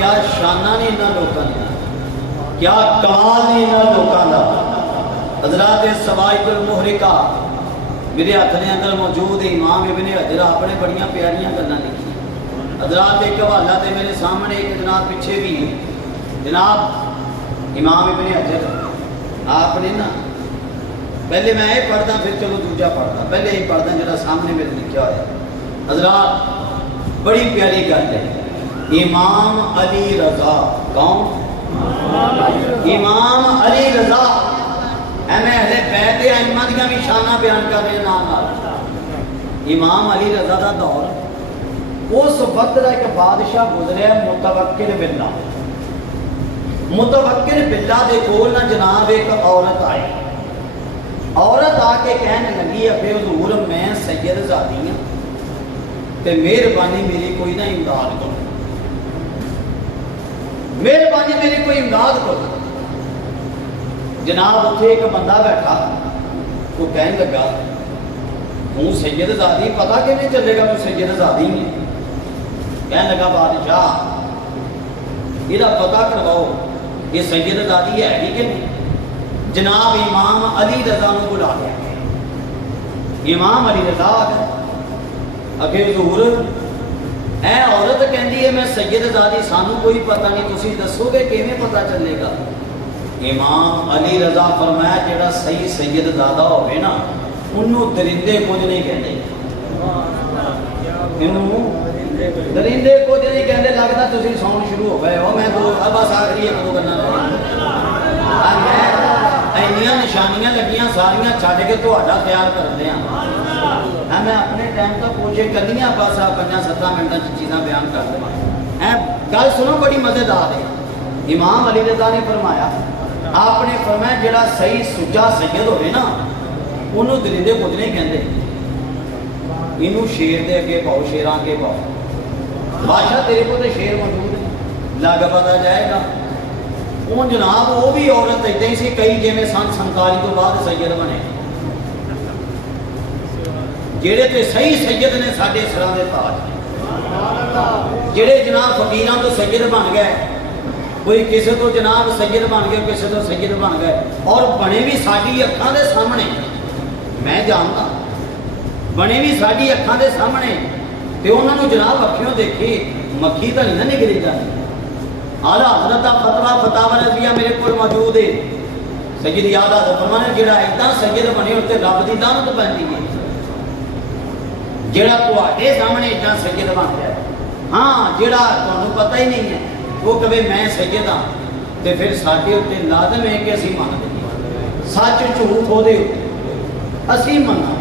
کیا شانہ نے انہاں لوکاں نے، کیا کمال نے انہاں لوکاں دا۔ حضرات سوائد المحرکہ میرے ہاتھ نے اندر موجود امام ابن حجر اپنے بڑیاں پیاریاں گلاں لکھی۔ حضرات ایک حوالہ تے میرے سامنے ایک جناب پیچھے بھی ہے، جناب امام ابن حجر آپ نے نا پہلے میں یہ پڑھدا پھر چلو دوجا پڑھدا، پہلے یہ پڑھدا جڑا سامنے میرے لکھا ہوا ہے۔ حضرات بڑی پیاری گل ہے، امام علی رضا، کون؟ امام علی رضا، میں اہل بیت ائمہ دیاں بھی شانہ بیان کر رہے نام۔ امام علی رضا دا دور اس وقت دا ایک بادشاہ گزریا متوکل باللہ۔ متوکل باللہ دے کول نہ جناب ایک عورت آئی، عورت آ کے کہنے لگی ابے حضور میں سید زادی ہوں تے مہربانی میری کوئی نہ امداد کرو، مہربانی میری کوئی امداد کرو۔ جناب اتنے ایک بندہ بیٹھا، وہ کہنے لگا تو سید زادی، پتہ کہ نہیں چلے گا تو سید زادی ہے؟ کہنے لگا بادشاہ یہ پتہ کرواؤ یہ سید زادی ہے ہی کہ نہیں؟ جناب امام علی رضا نے بلا لیا۔ امام علی رضا آ گئے، اگے حضور اے عورت کہندی ہے میں سید زادی، سانو کوئی پتہ نہیں، تسی دسو گے کیویں پتہ چلے گا؟ امام علی رضا فرمایا جڑا صحیح سید زادہ ہوئے نا انہوں درندے کچھ نہیں کہندے، انہوں درندے کچھ نہیں کہندے۔ لگتا تسی سون شروع ہو گئے ہو، میں بس آخری ایک دو کرنا اینیاں نشانیاں لگیاں ساریاں چھڈ کے تہاڈا خیال کردے ہاں۔ میں اپنے ٹائم تو کوشش کرنی ہاں بس 5-7 منٹاں چیزاں بیان کر دواں۔ گل سنو بڑی مزیدار ہے۔ امام علی رضا نے فرمایا، آپ نے فرمایا جڑا صحیح سچا سید ہوئے نا انہوں درندے کچھ نہیں کہندے، انہوں شیر دے اگے پاؤ، شیراں کے پاؤ۔ بادشاہ تیرے کو تو شیر موجود ہے، لگ پتا جائے گا۔ وہ جناب وہ بھی عورت اتنے ہی سی، کئی جیویں سن 47 تو بعد سید بنے، جڑے تے صحیح سید نے ساڈے سراں دے تاج، جڑے جناب فقیراں تو سید بن گئے، کوئی کسی تو جناب سید بن گئے، کسی تو سید بن گئے، اور بنے بھی ساری اکھاں دے سامنے، میں جانتا بنے بھی ساری اکھاں دے سامنے، تے انہاں نوں جناب اکھیوں دیکھی مکھی تو نہیں نہ نکلی جاتی۔ اعلیٰ حضرت دا فتویٰ فتاوی رضویہ میرے کو موجود ہے، سید یاد آتا فرمانے جڑا اتنا سید بنے ہوتے رب دی لعنت پیندی ہے، جڑا تواڈے سامنے اتنا سید بن گیا، ہاں جڑا تانوں پتہ ہی نہیں ہے وہ کبھی میں سید ہاں تے پھر ساڈے اتنے لازم ہے کہ اسی مان لئیے، سچ جھوٹ ہو دے اسی مننا،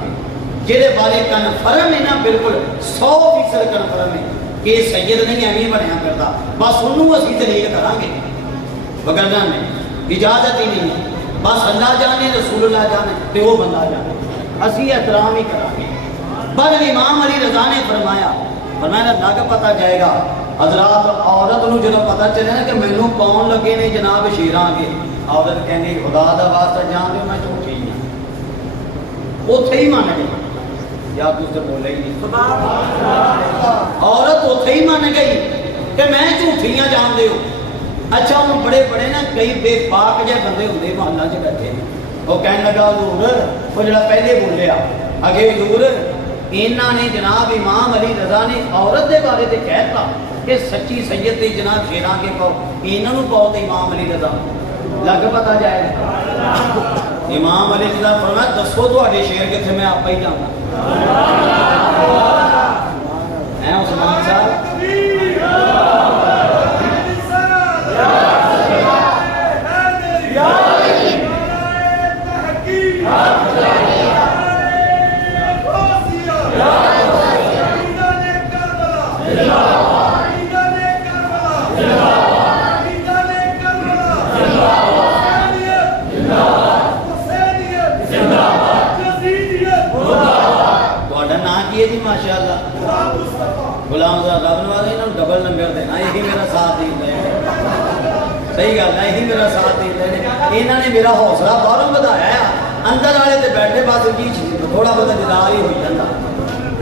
جہے بارے کنفرم ہے نا بالکل 100% کنفرم ہے کہ سید نہیں ایویں بنیا کرتا، بس انہوں اسی دلیل کریں گے، وگرنہ نہیں اجازت ہی نہیں ہے، بس اللہ جانے رسول اللہ جانے تے وہ بندہ جانے، اسی احترام ہی کریں گے۔ بل امام علی رضا نے فرمایا لگ پتہ جائے گا حضرات عورت نو جدوں پتہ چلے نا کہ مینوں کون لگے نے جناب شیراں کے، عورت کہندی خدا دا واسطہ جان دیو میں جھوٹی ہاں، اوتھے ہی مان گئی، یا کچھ تو بولے ہی نہیں، عورت اوتھے ہی مان گئی کہ میں جھوٹیاں جان دیو۔ اچھا ہوں بڑے بڑے نا کئی بے پاک جے بندے ہوندے محلہ چ بیٹھے، وہ کہنے لگا حضور وہ جڑا پہلے بولیا اگے حضور انہاں نے جناب امام علی رضا نے عورت دے بارے تے کہتا کہ سچی سید تے جناب شیراں کے پاؤ، انہاں نوں پاؤ تے امام علی رضا لگ پتا جائے گا۔ امام علی رضا فرمایا دسو تواڈے شیر کتھے، میں آپ ہی جاندا ہیں عثمان صاحب۔ جی ماشاءاللہ غلام رب نواز انہوں نے ڈبل نمبر دینا، یہی میرا ساتھ دیتے ہیں، صحیح گل ہے، یہی میرا ساتھ دیتے ہیں، انہوں نے میرا حوصلہ باہروں بتایا ہے، اندر والے تے بیٹھے بس کی چیز تھوڑا بہت جدار ہی ہو جاتا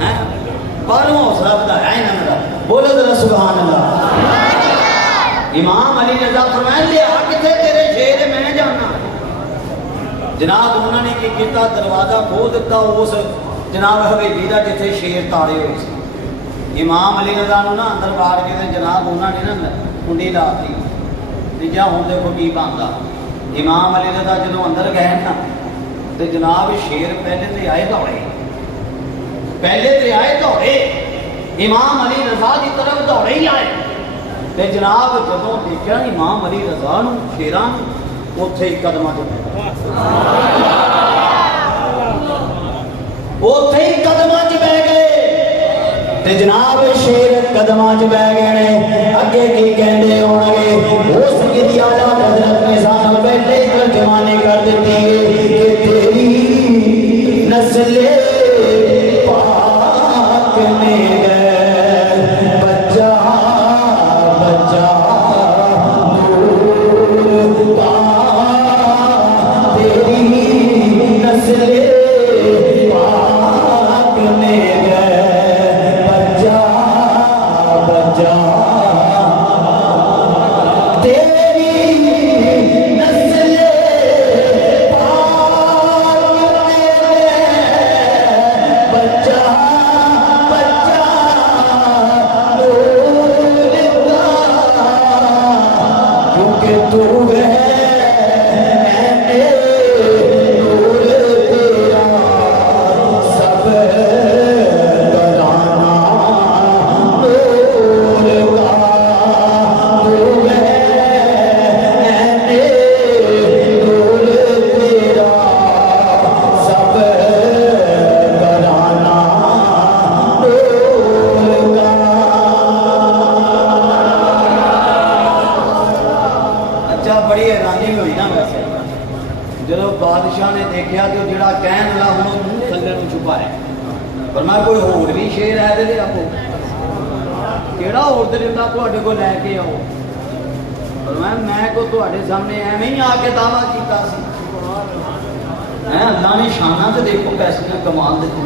ہے، باہروں حوصلہ بتایا انہوں نے، بولو ذرا سبحان اللہ۔ امام علی رضا فرمائے لے آ کتے تیرے شیر میں جانا. جناب انہوں نے کی کیتا دروازہ کھول دیتا اس جناب حویلی دا جتھے شیر تاڑے ہوئے سی. امام علی رضا نو نا اندر باڑ کے تے جناب انہوں نے نا کنڈی لا دی جا ہوں دیکھو کی باندا. امام علی رضا جدوں اندر گئے نا تے جناب شیر پہلے تے آئے دوڑے امام علی رضا کی طرف دوڑے ہی آئے تے جناب جدوں دیکھا امام علی رضا نو شیراں اوتھے ہی قدماں چ بہ گئے تے جناب شیر قدماں چ بہ گئے نے. اگے کی کہندے ہون گے ہو سکدی اعلی حضرت نے سانو پہلے ہی ترجمانی کر دتی ہے کہ تیری نسل پاک میں گئے بچہ بچہ نور پاک تیری نسل پاک میں گئے بچہ بچہ بادشاہ نے دیکھا کہ جڑا کہن والا ہوں منہ تھلے نو چھپایا. فرمایا کوئی ہور بھی شیر ہے تے آپ کیڑا ہور تے دیندا تواڈے کول لے کے آؤ. فرمایا میں کو تواڈے سامنے ایویں ہی آ کے دعویٰ کیتا سی. اللہ نے شاناں تے دیکھو کیسے کمال دتی.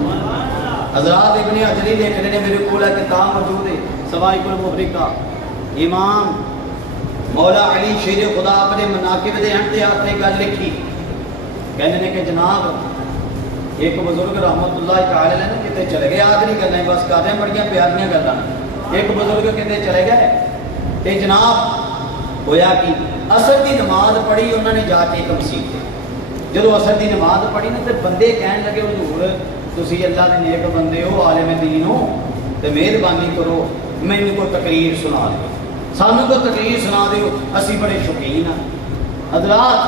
حضرات ابن حجری لکھ رہے نے میرے کول کتاب موجود ہے سوائق المفرقہ. امام مولا علی شیر خدا اپنے مناقب دے انتے آپ نے گل لکھی کہنے نے کہ جناب ایک بزرگ رحمت اللہ تعالی علیہ نے کتے چلے گئے. آخری گلیں بس کر رہے ہیں بڑیاں پیاریاں گلاں. ایک بزرگ کتے چلے گئے تے جناب ہویا کہ عصر دی نماز پڑھی انہوں نے جا کے ایک مسجد تے جدو عصر دی نماز پڑھی نا تے بندے کہن لگے حضور تسی اللہ دے نیک بندے ہو عالم دین ہو تے مہربانی کرو مینوں کوئی تقریر سنا دیو سانوں کوئی تقریر سنا دیو اسی بڑے شوقین ہاں. حضرات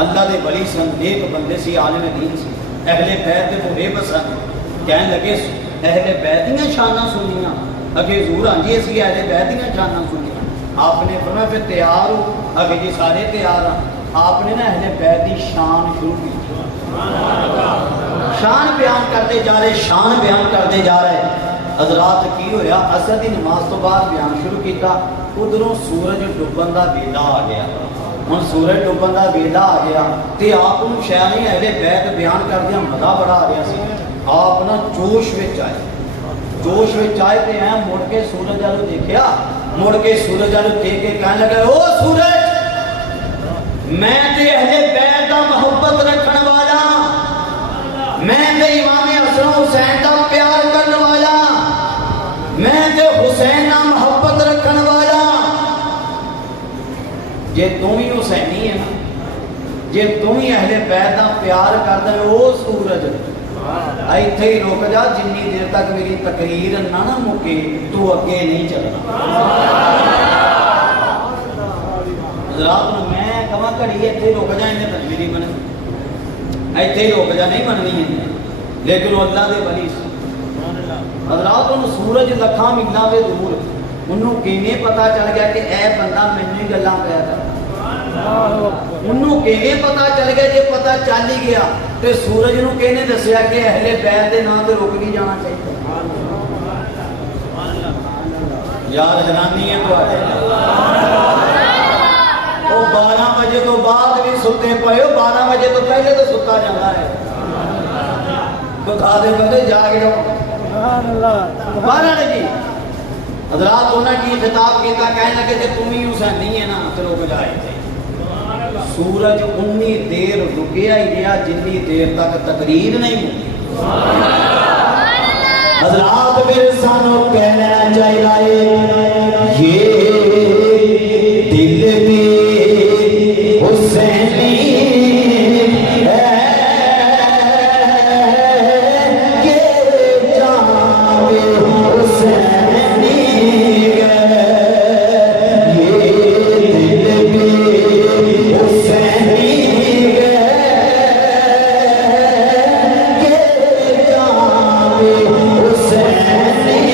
اللہ دے ولی سن نیک بندے سی عالم دین سی اہل بیت دے بڑے پسند کہن لگے اہل بیت دیاں شاناں سنیاں اگے حضور ہاں جی اسی اہل بیت دیاں شاناں سنیاں. آپ نے فرمایا پھر تیار ہو اگے جی سارے تیار ہیں. آپ نے نا اہل بیت دی شان شروع کی شان بیان کرتے جا رہے شان بیان کرتے جا رہے. حضرات کی ہویا عصر دی نماز تو بعد بیان شروع کیتا ادھروں سورج ڈوبن دا ویلا آ گیا. ہن سورج ڈوبن دا ویلا آ گیا تے آپ نوں شاید نہیں اہل بیت بیان کردیا مزہ بڑا آ رہا سی. آپ نا جوش وچ آئے تے ہیں مڑ کے سورج والو دیکھیا مڑ کے سورج والو دیکھ کے کہنے لگے او سورج میں تے اہل بیت دا محبت رکھن والا میں تے امام حسن حسین دا پیار کرن والا میں تے حسین نال محبت رکھن والا. جے تم ہی حسینی ہے نا جے تم ہی اہل بیت دا پیار کردا ہے او سورج ایتھے ہی رک جا جنی دیر تک میری تقریر نہ مکے تو اگے نہیں چلنا. حضرات میں کہاں گھڑی ایتھے رک جا انہیں تجویری بن ایتھے ہی رک جا نہیں بننی ہے لیکن وہ اللہ دے ولی سی. حضرات انہوں سورج لکھاں میلاں دے دور انہوں کیویں پتہ چل گیا کہ اے بندہ مینوں ہی گلاں پیا کر. انہوں کیویں پتہ چل گیا جے پتہ چل ہی گیا تے سورج نوں کہنے دسیا کہ اہل بیت دے نام تے رک نہیں جانا چاہیے. یار حیرانی ہے تواڈے او 12 بجے تو بعد بھی ستے پئے ہو 12 بجے تو پہلے تو ستا جاتا ہے. تو کھا دے بندے جاگ جاؤ سبحان اللہ 12 بجے حضرات انہوں کی خطاب کیتا کہنے لگے کہ تم ہی حسینی ہے نا چلو بجائے تھے سورج انی دیر رکیا ہی گیا جنی دیر تک تقریر نہیں ہوئی حضرات پھر سانو کہنا چاہیے یہ دل بھی حسینی ہے یہ جان بھی حسینی ہے یہ دل بھی حسینی ہے یہ جان بھی حسینی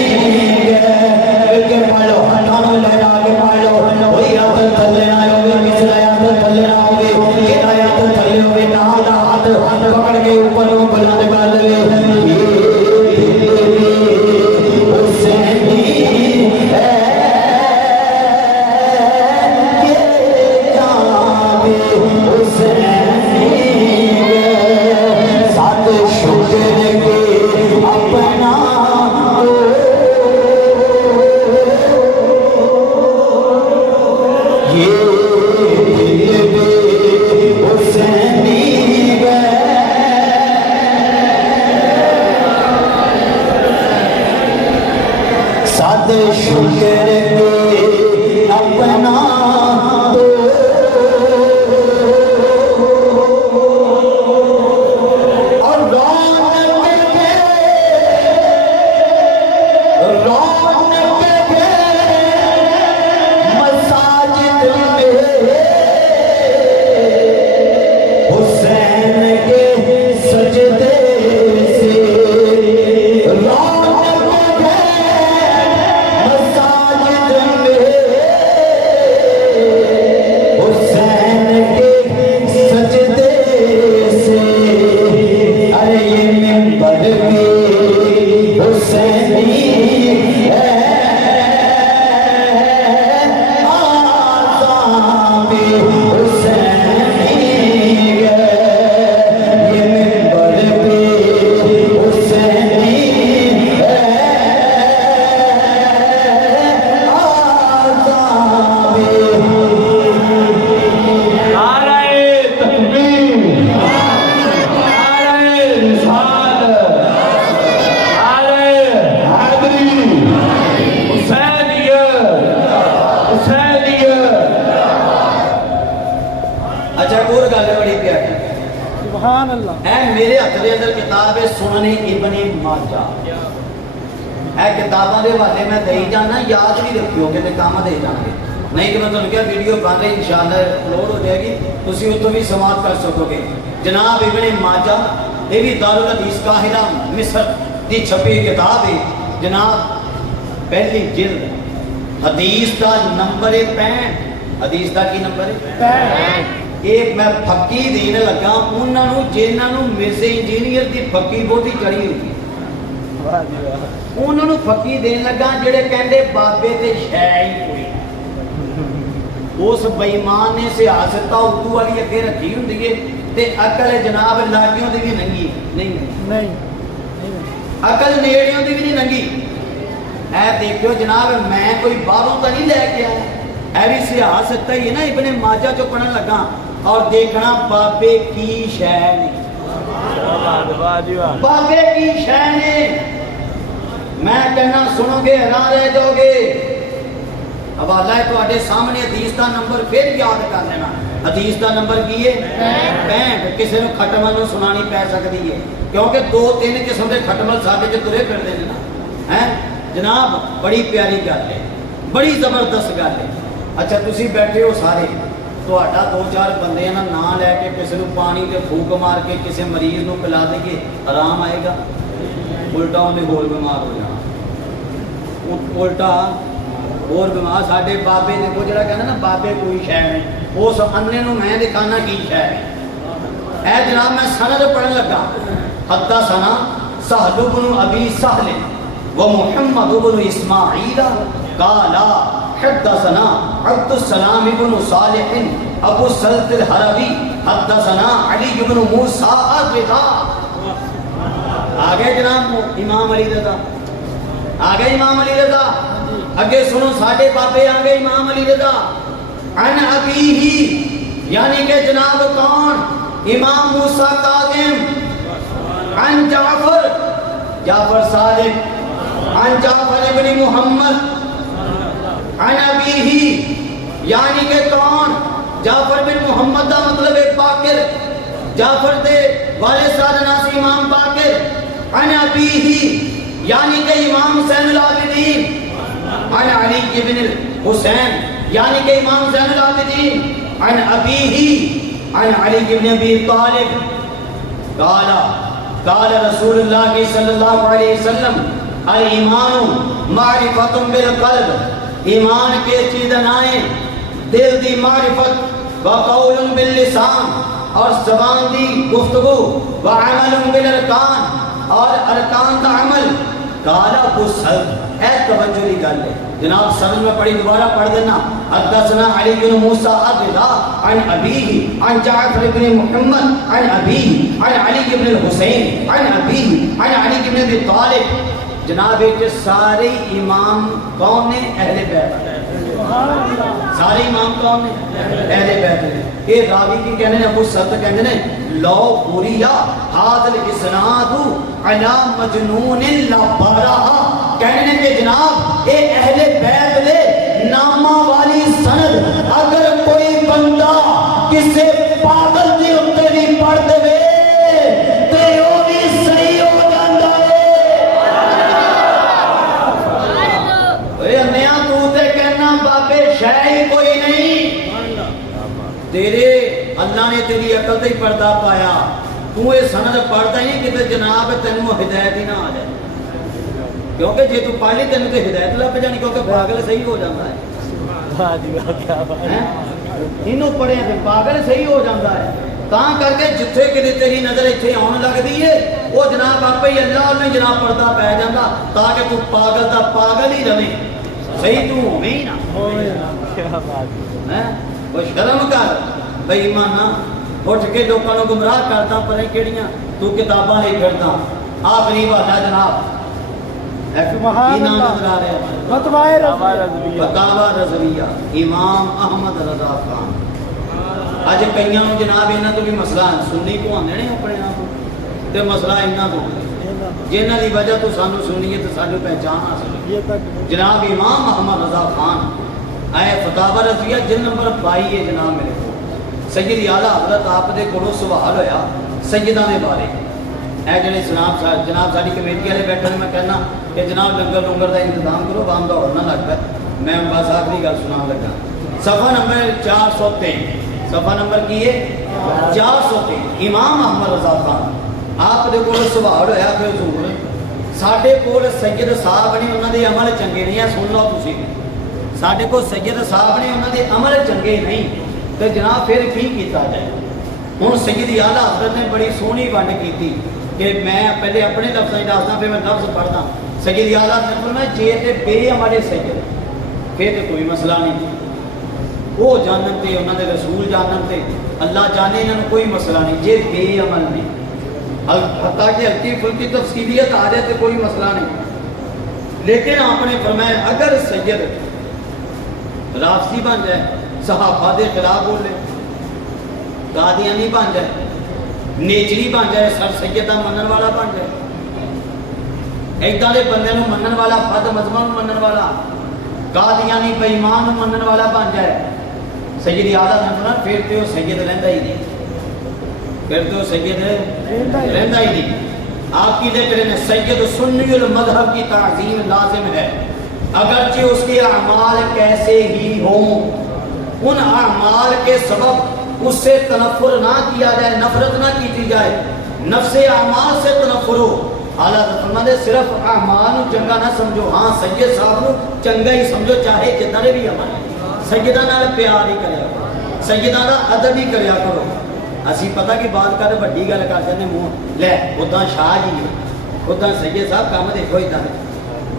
ہے کہ پڑھو ہٹانو لے آگے پڑھو وہی آدھر تھلے نہ ہوگی کسی آیات تھلے نہ ہوگی یہ آیات تھلے ہوگی نہ ہاتھ پکڑ کے اوپر وہ بلانے بال لے شکر کے اپنا اور رونق کے مساجد میں حسین کے سجدے سے میرے ہاتھ دے اندر کتاب ہے سنن ابن ماجہ ہے کتاباں دے حوالے میں دئی جانا یاد بھی رکھیو کہ کام دے جان گے نہیں کہ میں تمہیں کیا ویڈیو بن رہی انشاءاللہ اپلوڈ ہو جائے گی تسی اتوں بھی سماعت کر سکو گے جناب ابن ماجہ یہ بھی دارالحدیث قاہرہ مصر دی چھپی کتاب ہے جناب پہلی جلد حدیث دا نمبر 65 حدیث دا کی نمبر ہے ایک میں پھکی دینے لگا انہوں جنہوں مرزے انجینئر دی پھکی بہت ہی چڑھی ہوئی انہوں پھکی دینے لگا جڑے کہندے بابے تے شے ہی کوئی اس بےمان نے سیاستہ اردو والی اگے رکھی ہوندی ہے تے عقل جناب لاٹیوں دی بھی ننگی نہیں عقل نیڑیوں دی بھی نہیں ننگی اے دیکھو جناب میں کوئی باہروں تو نہیں لے کے آیا اے بھی سیاست ہی ہے نا ابن ماجہ جو پڑھن لگا اور دیکھنا بابے کی شے نہیں بابے کی شے نہیں میں کہنا سنو گے حیران رہ جاؤ گے اب اللہ تو آٹے سامنے حدیث دا نمبر پھر یاد کر لینا حدیث دا نمبر کی ہے 65 کسی نے کھٹمل سنانی پہ سکتی ہے کیونکہ 2-3 قسم کے کھٹمل ساتھ کے ترے پھر دے نا جناب بڑی پیاری گل ہے بڑی زبردست گل ہے اچھا تسی بیٹھے ہو سارے تو آٹا 2-4 بندے نا لے کے کسی کو پانی کے پھوک مار کے کسی مریض نو پلا دے کے آرام آئے گا الٹا انہیں گول بیمار ہو جانا الٹا اور بیمار ساڈے بابے نے کو جڑا کہنا نا بابے کوئی شے نہیں اس انے نو میں دکھانا کی شے ہے اے جناب میں سند پڑھن لگا حدثنا سہل بن ابی سہل و محمد بن اسماعیل قال حدثنا عبد السلام بن صالح ابو سلط الحربی حدثنا علی بن موسیٰ الرضا آگے جناب امام علی رضا آگے امام علی رضا اگے سنو ساڈے بابے آ گئے امام علی رضا عن ابیہ یعنی کہ جناب کون امام موسیٰ کاظم عن جعفر جعفر صادق عن جعفر ابن محمد عن ابیہ یعنی کہ کون جعفر بن محمد دا مطلب ایک باقر جعفر دے والد سادنا سی امام باقر عن ابیہ یعنی کہ امام حسین العابدین عن علی ابن الحسین یعنی کہ امام زین العابدین عن ابیہ عن علی ابن ابی طالب قال رسول اللہ صلی اللہ علیہ وسلم الایمان معرفت بالقلب ایمان کے چیزیں آئیں دل دی معرفت وقول باللسان اور زبان دی گفتگو وعمل بالارکان اور ارکان دا عمل قال ابو سلم اے توجہ دی گل ہے جناب سمجھ میں پڑھی دوبارہ پڑھ دینا حدثنا علی بن موسیٰ الرضا عن ابیہ عن جعفر بن محمد عن ابیہ عن علی بن الحسین عن ابیہ عن علی بن ابی طالب جناب یہ سارے امام کون نے اہل بیت سارے امام کون نے اہل بیت یہ راوی کی کہنے ابو سلم کہنے لو بوریا حاضر اسناد علی مجنون لا بارہا کہنے کہ جناب اے اہل بیت لے نامہ والی سند اگر کوئی بندہ کسے پاگل دے اتے بھی پڑھ دے تے وہ بھی صحیح ہو جاندہ ہے اے انہیاں تو تے کہنا بابے شاہی کوئی نہیں تیرے اللہ نے تیری عقل تے ہی پردہ پایا تو یہ سند پڑھتا ہی کہ جناب تینوں ہدایت ہی نہ آ جائے کیونکہ جے تو پہلے تینوں تے ہدایت لگ جانی کیونکہ پاگل صحیح ہو جاتا ہے انہوں پڑھے ہیں پاگل صحیح ہو جاتا ہے تاں کر کے جتھے کہ تیری نظر اتھے آن لگ دی ہے وہ جناب آپ ہی اللہ نے جناب پردہ پہ جاتا تاکہ تو پاگل تا پاگل ہی رہے صحیح تو ہو ہی نا وہ شرم کر بھئی ایمانا اٹھ کے لوگوں کو گمراہ کرتا پر کیڑیاں تو کتاباں لے کرتا آخری والا جناب فتاوی رضویہ امام احمد رضا خان اج کئیاں جناب انہاں تو بھی مسئلہ سنی کو آندے نے اپنے آپ تے مسئلہ انہاں کو جنہاں دی وجہ تو سانو سنیے تے سانو پہچان حاصل جناب امام احمد رضا خان اے فتاوی رضویہ جلد نمبر 22 ہے جناب میرے کو سید اعلیٰ حضرت آپ دے کولوں سوال ہویا سیداں دے بارے اے جڑے جناب ساری کمیٹی والے بیٹھے نے میں کہنا کہ جناب لنگر دا انتظام کرو بام دوڑ نہ لگ پے میں بس آخری گل سنان لگا صفحہ نمبر 403 صفحہ نمبر کی ہے 403 امام احمد رضا خان آپ دے کولوں سوال ہویا کہ حضور ساڈے کول سید صاحب نے انہاں دے عمل چنگے نہیں ہے سن لو تسی ساڈے کول سید صاحب نے انہاں دے عمل چنگے نہیں تو جناب پھر کی کیتا جائے ہن سید اعلیٰ حضرت نے بڑی سونی ونڈ کیتی کہ میں پہلے اپنے لفظ دسدا پھر میں لفظ پڑھدا سید اعلیٰ نے فرمایا جے تے بے عمل سید پھر تے کوئی مسئلہ نہیں وہ جانن تے انہاں دے رسول جانن تے اللہ جانے انہاں کوئی مسئلہ نہیں جے بے عمل نہیں حتیٰ کہ ہلکی پھلکی تفصیلیت آ جائے تے کوئی مسئلہ نہیں لیکن آپ نے فرمایا اگر سید رافضی بن جائے صحابہ دے خلاف بولے قادیانی بن جائے نیچری بن جائے سر سیدہ منن والا بن جائے ایک دے بندے نو منن والا بد مذہب منن والا قادیانی بے ایمان منن والا بن جائے سید اعلیٰ نے فرمایا پھر تے وہ سید رہندا ہی نہیں پھر تو سید رہندا ہی نہیں آپ کی ذکر میں سید سنی المذہب کی تعظیم لازم ہے اگرچہ اس کے اعمال کیسے ہی ہوں ان اعمال کے سبب اس سے تنفر نہ کیا جائے نفرت نہ کی جائے نفس اعمال سے تنفر ہو اعلیٰ فرماتے صرف اعمال چنگا نہ سمجھو ہاں سید صاحب کو چنگا ہی سمجھو چاہے جتنے بھی عمل سیدہ نال پیار ہی کریا کرو سیدہ دا ادب ہی کریا کرو اسی پتہ کہ بات کر بڑی گل کر جانے منہ لے ادا شاہ جی ادا سید صاحب کام دیکھو ادا ہے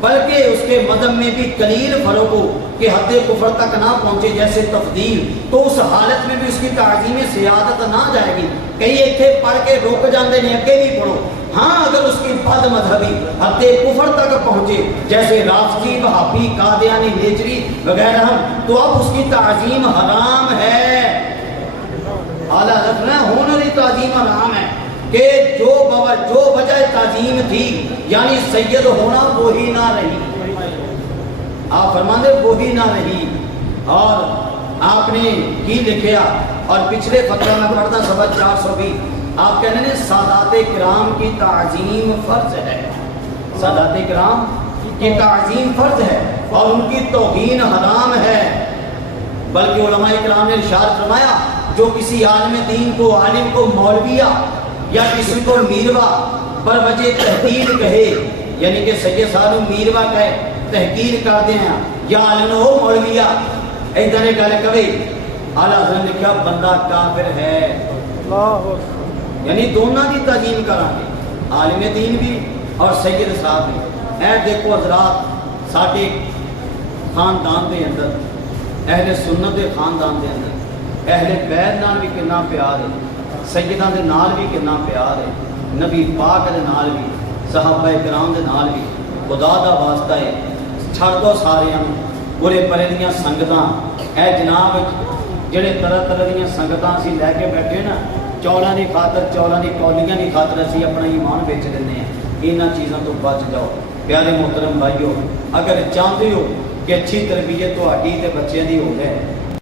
بلکہ اس کے مذہب میں بھی قلیل فرق ہو کہ حد کفر تک نہ پہنچے جیسے تفضیل تو اس حالت میں بھی اس کی تعظیم سیادت نہ جائے گی کئی اتنے پڑھ کے رک جاندے نے اگے بھی پڑھو ہاں اگر اس کی بد مذہبی حد کفر تک پہنچے جیسے رافضی، وہابی، قادیانی، نیچری وغیرہ، تو اب اس کی تعظیم حرام ہے۔ اعلیٰ حضرت نے ہونری تعظیم حرام ہے کہ جو وجہ تعظیم تھی یعنی سید ہونا وہی نہ رہی، آپ فرماندے وہی نہ رہی۔ اور آپ نے کی لکھیا اور پچھلے فتوہ میں پڑھتا صفحہ 420، آپ کہنے نے سادات کرام کی تعظیم فرض ہے، سادات کرام کی تعظیم فرض ہے اور ان کی توہین حرام ہے۔ بلکہ علماء کرام نے ارشاد فرمایا جو کسی عالم دین کو، عالم کو مولویہ یا کسی کو میروا پر وجہ تحقیر کہے، یعنی کہ سید صاحب میروا کہے تحقیر کر دیں یا عالم ہو مولویہ ایدھا نے گل کبھی، اعلیٰ حضرت نے کہا بندہ کافر ہے۔ یعنی دونوں کی تعظیم کرانگے، عالم دین بھی اور سید صاحب بھی۔ اے دیکھو حضرات ساڑھے خاندان دے اندر، اہل سنت دے خاندان دے اندر اہل بیت نال بھی کنا پیار ہے، سیدان دے نال بھی کنا پیار ہے، نبی پاک دے نال بھی، صحابہ کرام دے نال بھی۔ خدا دا واسطہ ہے چھڑ دو سارے ہم برے پرے دیاں سنگتاں، اے جناب جڑے طرح طرح دیاں سنگتاں اسی لے کے بیٹھے نا، چولاں دی خاطر، چولاں دی کولیاں دی خاطر اسی اپنا ایمان بیچ دینے ہیں۔ انہاں چیزاں تو بچ جاؤ پیارے محترم بھائیو۔ اگر چاہتے ہو کہ اچھی تربیت تہاڈی تے بچیاں دی ہو جائے